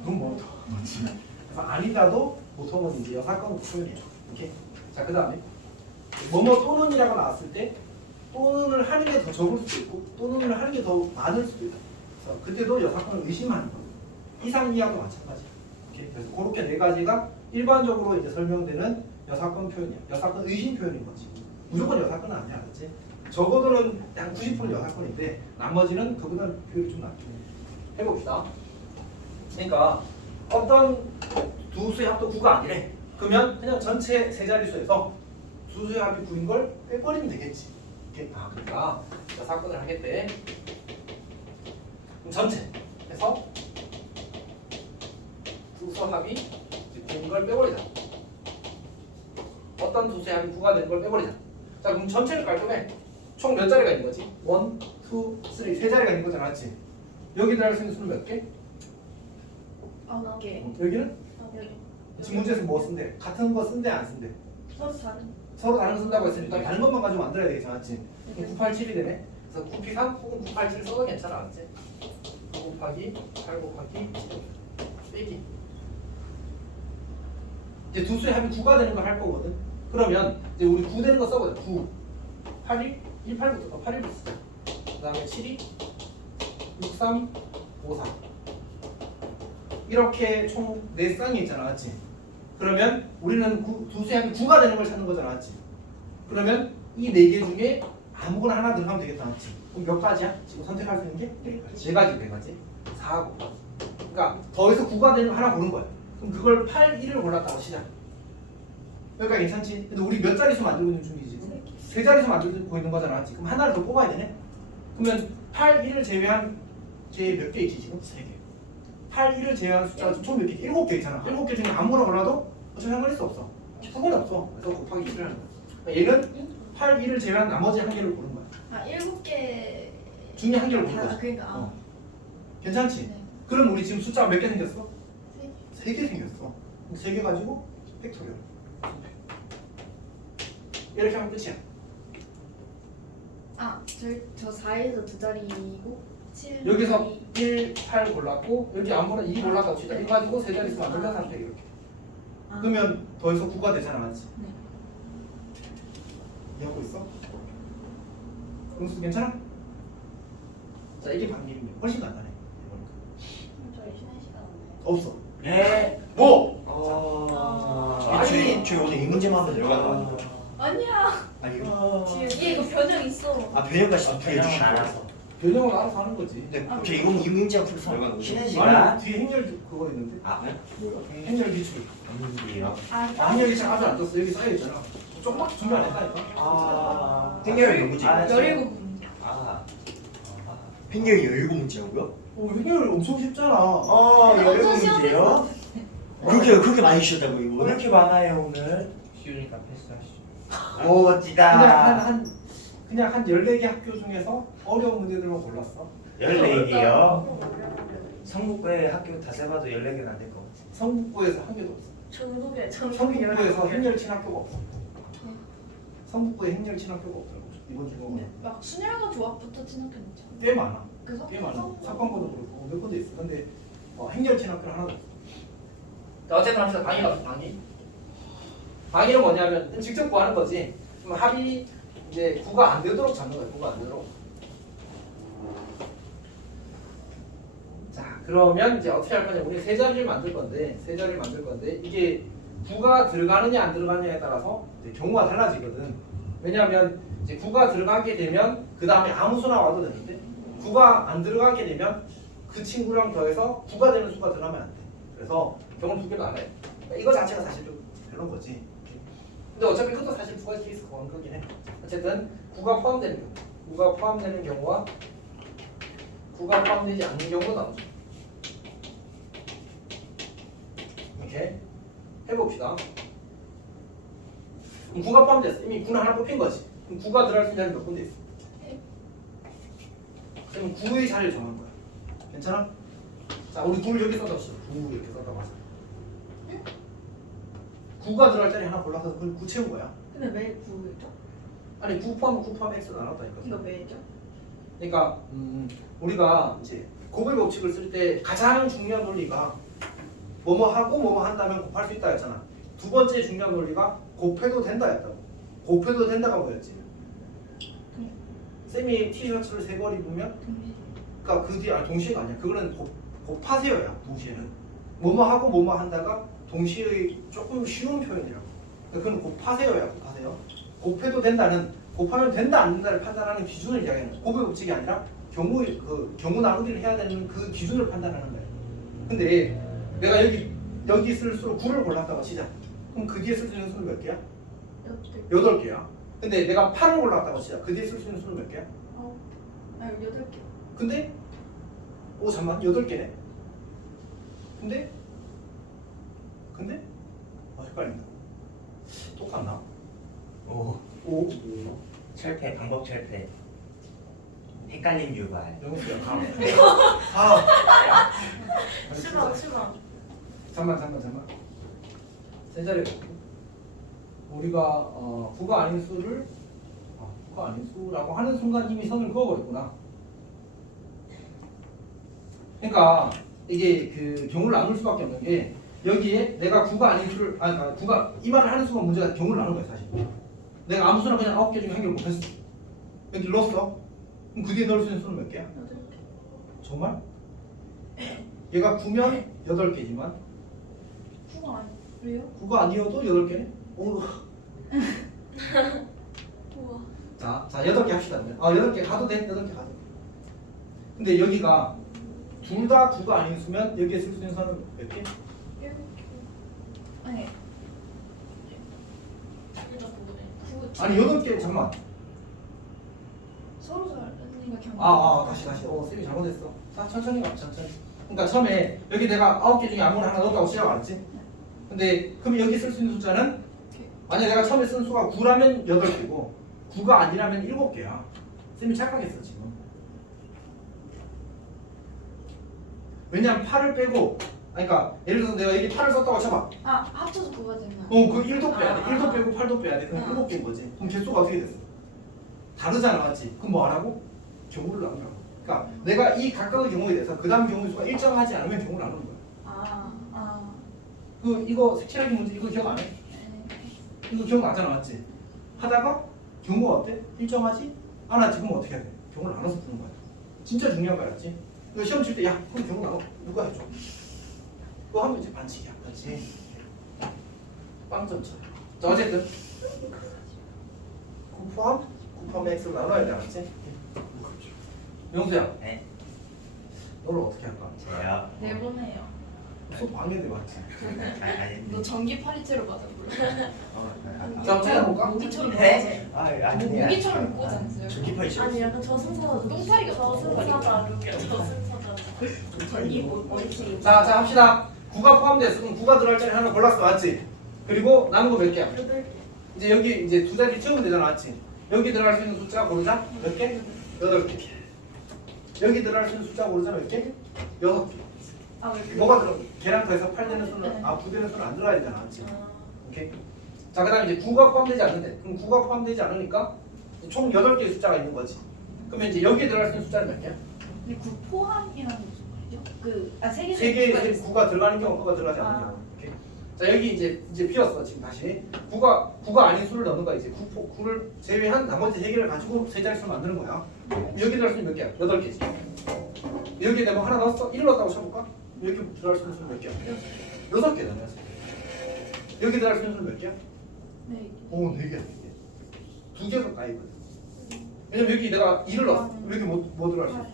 그건 뭐? 그래서 아니다도 보통은 이제 여사건 표현이야. 오케이? 자, 그 다음에 뭐뭐 또는이라고 나왔을 때 또는을 하는 게 더 적을 수도 있고 또는을 하는 게 더 많을 수도 있다. 그래서 그때도 여사건을 의심하는 거예요. 이상 이하도 마찬가지. 오케이? 그래서 그렇게 4가지가 일반적으로 이제 설명되는 여사건 표현이야. 여사건 의심 표현인 거지. 무조건 여사건은 아니야, 그렇지? 적어도는 한 90% 여사건인데 나머지는 그보다 비율이 좀 낮죠. 해봅시다. 그러니까 어떤 두 수의 합도 9가 아니래. 그러면 그냥 전체 세 자릿수에서 두 수의 합이 9인 걸 빼버리면 되겠지. 이렇게. 그러니까 여사건을 하겠대. 그럼 전체 해서 두 수 합이 9인 걸 빼버리자. 어떤 두 수의 합이 9가 되는 걸 빼버리자. 자, 그럼 전체를 깔끔해. 총 몇 자리가 있는 거지? 1, 2, 3, 세 자리가 있는 거잖아, 맞지? 여기 들어갈 수 있는 수는 몇 개? 9개. 여기는? 여기. 지금 문제에서 뭐 쓴대? 같은 거 쓴대 안 쓴대? 서로 다른. 서로 다른 거 쓴다고 했으니까 다른 것만 가지고 만들어야 되겠지, 맞지? 987이 되네. 그래서 9P3 혹은 987 써도 괜찮아, 맞지? 9 곱하기 8 곱하기 7 빼기. 이제 두 수의 합이 9가 되는 걸 할 거거든. 그러면 이제 우리 9 되는 거 써보자. 9, 8이 18부터 8일부터 쓰자. 그 다음에 7이 6, 3, 5, 4 이렇게 총 4쌍이 있잖아, 맞지? 그러면 우리는 두 수의 합이 9가 되는 걸 찾는 거잖아, 맞지? 그러면 이 4개 중에 아무거나 하나 들어가면 되겠다, 맞지? 그럼 몇 가지야? 지금 선택할 수 있는 게? 네 가지, 네 가지. 4하고. 그러니까 더해서 9가 되면 하나 고른 거야. 그럼 그걸 8, 1을 골랐다고 치자. 여기까지 괜찮지? 근데 우리 몇 자리수 만들고 있는 중이지? 지금? 세 자리수 만들고 있는 거잖아, 맞지? 그럼 하나를 더 뽑아야 되네? 그러면 8, 1을 제외한 게 몇 개 있지, 지금? 3개. 8, 1을 제외한 숫자가 총 몇 개? 7개 있잖아. 7개 중에 아무거나 골라도 어차피 상관할 수 없어. 상관이 없어. 그래서 곱하기 1을 하는 거야. 얘는 8, 1을 제외한 나머지 한 개를 고른 거야. 아 7개 중에 한 개를 고른 다 거지. 그러니까 괜찮지? 네. 그럼 우리 지금 숫자가 몇 개 생겼어? 3개. 3개 생겼어. 3개 가지고 팩토리얼. 이렇게 하면 끝이야. 저 4에서 2자리고 7 여기서 1, 8 골랐고 여기 아무거나 2 골랐다고 치자. 이거 가지고 세 자릿수 만들면 상태 이렇게. 그러면 더해서 9가 되잖아, 맞지? 네. 이해하고 있어? 응수 괜찮아? 자, 이게 방법이면 훨씬 간단해. 저희 쉬는 시간 없나요? 없어. 네. 뭐? 저희 오늘 이 문제만 하면 들어가는 거 아닌가? 아니야. 아니 이거 뒤에 이거 변형 있어. 변형까지 다 그냥 풀어주시고. 알아서. 변형은 알아서 하는 거지. 근데 저 이거는 이 문제만 풀어서 들어가는 거죠. 쉬는 아니, 시간. 뒤에 행렬 그거 있는데. 아, 네? 행렬 기출. 없는데요. 행렬 기출 아직 안 떴어. 여기 쌓여 있잖아. 조금밖에 준비 안 했다니까. 행렬 몇 문제? 아, 17문제. 아. 행렬 17문제라고요? 행렬 엄청 쉽잖아. 열일곱 문제요? 그렇게 많이 주셨다고 왜 이거? 이렇게 많아요 오늘? 쉬우니까 패스하시죠. 오 그냥 멋지다. 그냥 한 14개 학교 중에서 어려운 문제들만 골랐어. 14개요. 성북구에 학교 다 세봐도 14개는 안 될 것 같아. 성북구에서 한 개도 없어. 전국에 성북구에서 행렬 친학교가 없어. 성북구에 행렬 친학교가 없더라고. 이번 중에 막 순혈과 조합부터 친학교였죠. 꽤 많아. 그래서 꽤 많아. 사건고도 그렇고 몇 군데 있어. 근데 행렬 친학교는 하나도 없어. 자, 어쨌든 합시다. 방위가 없어. 방위는 뭐냐면 직접 구하는 거지. 그럼 합이 이제 9가 안 되도록 잡는 거야. 9가 안 되도록. 자, 그러면 이제 어떻게 할 거냐? 우리 세 자리를 만들 건데 이게 9가 들어가느냐 안 들어가느냐에 따라서 이제 경우가 달라지거든. 왜냐하면 이제 9가 들어가게 되면 그 다음에 아무 수나 와도 되는데 9가 안 들어가게 되면 그 친구랑 더해서 9가 되는 수가 들어가면 안 돼. 그래서 경우 두 개도 안 해. 그러니까 이거 자체가 사실 좀 그런 거지. 근데 어차피 그것도 사실 두 가지 케이스가 오는 거긴 해. 어쨌든 9가 포함되는 경우, 9가 포함되는 경우와 9가 포함되지 않는 경우가 나오죠. 이렇게 해봅시다. 그럼 9가 포함됐어. 이미 9는 하나 뽑힌 거지. 그럼 9가 들어갈 수 있는 자리 몇 군데 있어? 그럼 9의 자리를 정한 거야. 괜찮아? 자, 우리 9를 여기 써답시다. 9 이렇게 써다고 하자. 9가 들어갈 자리 하나 골라서 그걸 9 채운 거야. 근데 왜 9죠? 아니 9 포함 X 나눴다니까. 이거 왜죠? 그러니까 우리가 이제 곱의 법칙을 쓸 때 가장 중요한 논리가 뭐뭐 하고 뭐뭐 한다면 곱할 수 있다 했잖아. 두 번째 중요한 논리가 곱해도 된다 했다고. 곱해도 된다가 뭐였지? 쌤이 티셔츠를 3벌 입으면 그러니까 그 뒤에 동시에가 아니야. 그거는 곱하세요야. 동시에는 뭐뭐 하고 뭐뭐 한다가 동시의 조금 쉬운 표현이라고. 그러니까 그건 곱하세요야. 곱하세요. 곱해도 된다는 곱하면 된다 안 된다를 판단하는 기준을 이야기하는 거야. 곱의 법칙이 아니라 경우 나누기를 해야 되는 그 기준을 판단하는 거야. 근데 내가 여기 쓸 수로 9를 골랐다고 치자. 그럼 그 뒤에 쓸 수 있는 수는 몇 개야? 8개야. 근데 내가 8을 골랐다고 치자. 그 뒤에 쓸 수 있는 수는 몇 개야? 8개. 근데 잠만 8개네. 근데 헷갈린다. 똑같나? 오. 5 철폐 방법 철폐. 헷갈림 유발. 영수야. 수박. 잠만. 세 자리 우리가 9가 아닌 수를 9가 아닌 수라고 하는 순간 이미 선을 그어버렸구나. 그러니까 이게 그 경우를 나눌 수밖에 없는 게 여기에 내가 9가 아닌 수를 9가 이 말을 하는 순간 문제가 경우를 나눈 거야 사실. 내가 아무 수나 그냥 9개 중에 한 개를 못했어. 여기 넣었어. 그럼 그 뒤에 넣을 수 있는 수는 몇 개야? 8개. 정말? 얘가 9면 8개지만 9가 아니에요? 9가 아니어도 8개네? 우와. 자, 자 8개 합시다. 8개 가도 돼. 8개 가도 돼. 근데 여기가 둘 다 9가 아닌 수면 여기에 쓸 수 있는 선은 몇 개? 아니 둘다 보네. 아니 8개 잠깐만. 서로 다르니까 그냥 다시 쌤이 잘못했어. 자 천천히 가 천천히. 그러니까 처음에 여기 내가 9개 중에 아무거나 하나 넣었다고 시작 안 했지? 근데 그럼 여기 쓸 수 있는 숫자는 만약 내가 처음에 쓴 수가 9라면 8개고 9가 아니라면 7개야. 쌤이 착각했어 지금. 왜냐면 8을 빼고 그러니까 예를 들어서 내가 여기 8을 썼다고 쳐봐. 합쳐서 9가 되면 그 1도 빼야 돼. 1도 빼고 8도 빼야 돼. 그럼 7개인 거지. 그럼 개수가 어떻게 됐어? 다르잖아, 맞지? 그럼 뭐 하라고? 경우를 나눈다고. 그러니까 내가 이 각각의 경우에 대해서 그 다음 경우의 수가 일정하지 않으면 경우를 나누는 거야. 이거 색칠하기 문제 이거 기억 안 해? 이거 기억나잖아, 맞지? 하다가 경우가 어때? 일정하지? 않았지? 그럼 어떻게 해야 돼? 경우를 나눠서 푸는 거야. 진짜 중요한 거야, 맞지? 이거 시험 칠 때 야, 그럼 경우 나눠. 누가 해줘? 그거 하면 이제 반칙이야, 그렇지? 빵점 쳐. 자, 어쨌든 9 포함 x로 나눠야 돼, 알았지? 명수야, 네. 너를 어떻게 할까? 저요. 내보내요. 수 방해돼, 맞지? 아니. 너 전기 파리채로 맞아 불러. 자, 한번 해볼까? 모기처럼 네? 맞아. 아니. 모기처럼 입고 오지 않았어요? 전기파이 싫어. 아니 약간 저승사자 똥파리가 저승사자 룩이야. 저승사자. 전기 머리채 자, 합시다. 9가 포함됐어. 그럼 9가 들어갈 자리 하나 골랐어, 맞지? 그리고 남은 거 몇 개야? 이제 여기 이제 두 자리 채우면 되잖아, 맞지? 여기 들어갈 수 있는 숫자 고르자. 몇 개? 8개. 여기 들어갈 수 있는 숫자 고르자. 몇 개? 6개. 뭐가 들어? 걔랑 더해서 8되는 수는 9되는 수는 안 들어가야 되잖아, 맞지? 오케이. 자, 그다음에 이제 9가 포함되지 않는데, 그럼 9가 포함되지 않으니까 총 8개의 숫자가 있는 거지. 그러면 이제 여기에 들어갈 수 있는 숫자는 몇 개야? 근데 9 포함이라는 무슨 말이죠? 세 세 개의 개가 9가 들어가는 경우, 9가 들어가지 않는 경우. 오케이. 자, 여기 이제 비었어 지금 다시. 9가 아닌 수를 넣는 거야. 이제 9를 제외한 나머지 3개를 가지고 세 자릿수를 만드는 거야. 여기 들어갈 수 있는 몇 개야? 8개지. 여기에 내가 뭐 하나 넣었어? 1을 넣었다고 쳐볼까? 여기 들어갈 수 있는 수는 몇 개야? 6개다. 6개. 여기 들어갈 수 있는 수는 몇 개야? 네. 오, 4개야. 2개 가까이거든. 왜냐면 여기 내가 2를 넣었어. 여기 뭐 들어갈 수 있어?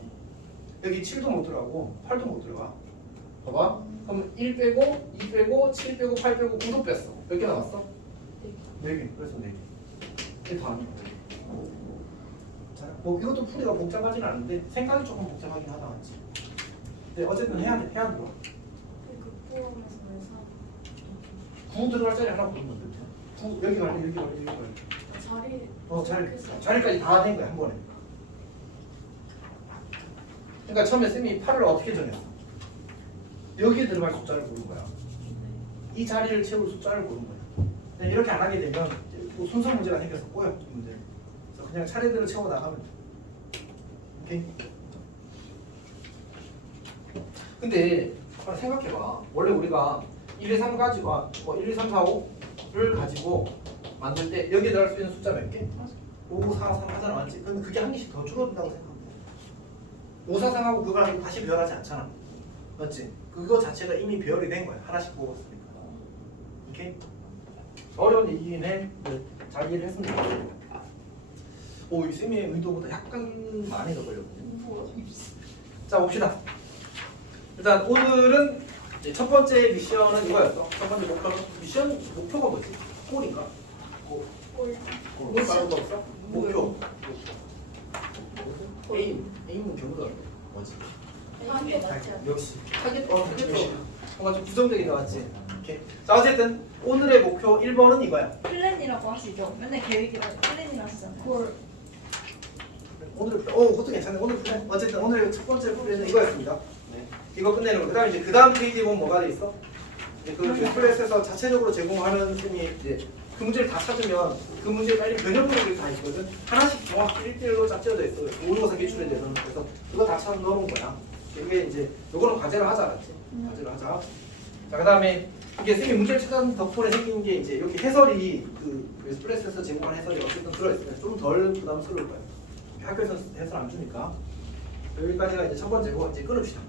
여기 7도 못 들어가고 8도 못 들어가. 봐봐. 그럼 1 빼고 2 빼고 7 빼고 8 빼고 9도 뺐어. 몇 개 남았어? 4개. 그래서 4개. 이게 다 아니야. 자, 뭐 이것도 풀이가 복잡하진 않은데 생각이 조금 복잡하긴 하다, 맞지? 근데 어쨌든 해야 돼. 해야 돼. 그 포함해서 9 들어갈 자리 하나 고르면 돼. 9 여기 갈래, 여기 갈래, 여기 갈래. 자리까지 다 된 거야, 한 번에. 그러니까 처음에 쌤이 8을 어떻게 정했어? 여기에 들어갈 숫자를 고른 거야. 이 자리를 채울 숫자를 고른 거야. 그냥 이렇게 안 하게 되면 또 순서 문제가 생겨서 꼬여, 이 문제. 그래서 그냥 차례대로 채워 나가면 돼. 오케이? 근데 생각해봐. 원래 우리가 1, 2, 3 가지고 1, 2, 3, 4, 5를 가지고 만들 때 여기에 들어갈 수 있는 숫자 몇 개? 5, 4, 3 하잖아, 맞지? 그럼 그게 한 개씩 더 줄어든다고 생각해. 5, 4, 3하고 그걸 가지고 다시 배열하지 않잖아, 맞지? 그거 자체가 이미 배열이 된 거야. 하나씩 뽑았으니까. 오케이? 어려운 얘기긴 해. 잘 이해를 했으면 좋겠어. 오, 이 쌤의 의도보다 약간 많이 더 걸렸거든요. 자, 봅시다. 일단 오늘은 이제 첫 번째 미션은 이거였어. 첫 번째 목표는 목표가 뭐지? 골인가? 골 말고 또 없어? 목표. 에임은 경우가 뭐지? 역시 타겟 뭔가 좀 부정적이다, 맞지? 오케이. 자, 어쨌든 오늘의 목표 1번은 이거야. 플랜이라고 하시죠? 맨날 계획이라고 플랜이라 하시잖아요. 오늘 그것도 괜찮네. 오늘 플랜. 어쨌든 오늘 첫 번째 플랜은 이거였습니다. 네. 이거 끝내는 거. 그다음에 이제 그다음 페이지에 보면 뭐가 돼 있어? 이제 그 넷플릭스에서 자체적으로 제공하는 셈이 이제 그 문제를 다 찾으면 그 문제에 빨리 변형물이 다 있거든. 하나씩 정확히 1대1로 짝지어져 있어. 모의고사 기출에 대해서는. 그래서 그거 다 찾아 넣어놓은 거야. 이게 이제 요거는 과제를 하자, 알았지? 과제를 하자. 자, 그다음에 이게 쌤이 문제를 찾아낸 덕분에 생긴 게 이제 여기 해설이 그 넷플릭스에서 제공한 해설이 어쨌든 들어있으면 좀 덜 부담스러울 거야. 학교에서 해설 안 주니까. 여기까지가 이제 첫 번째고 이제 끊읍시다.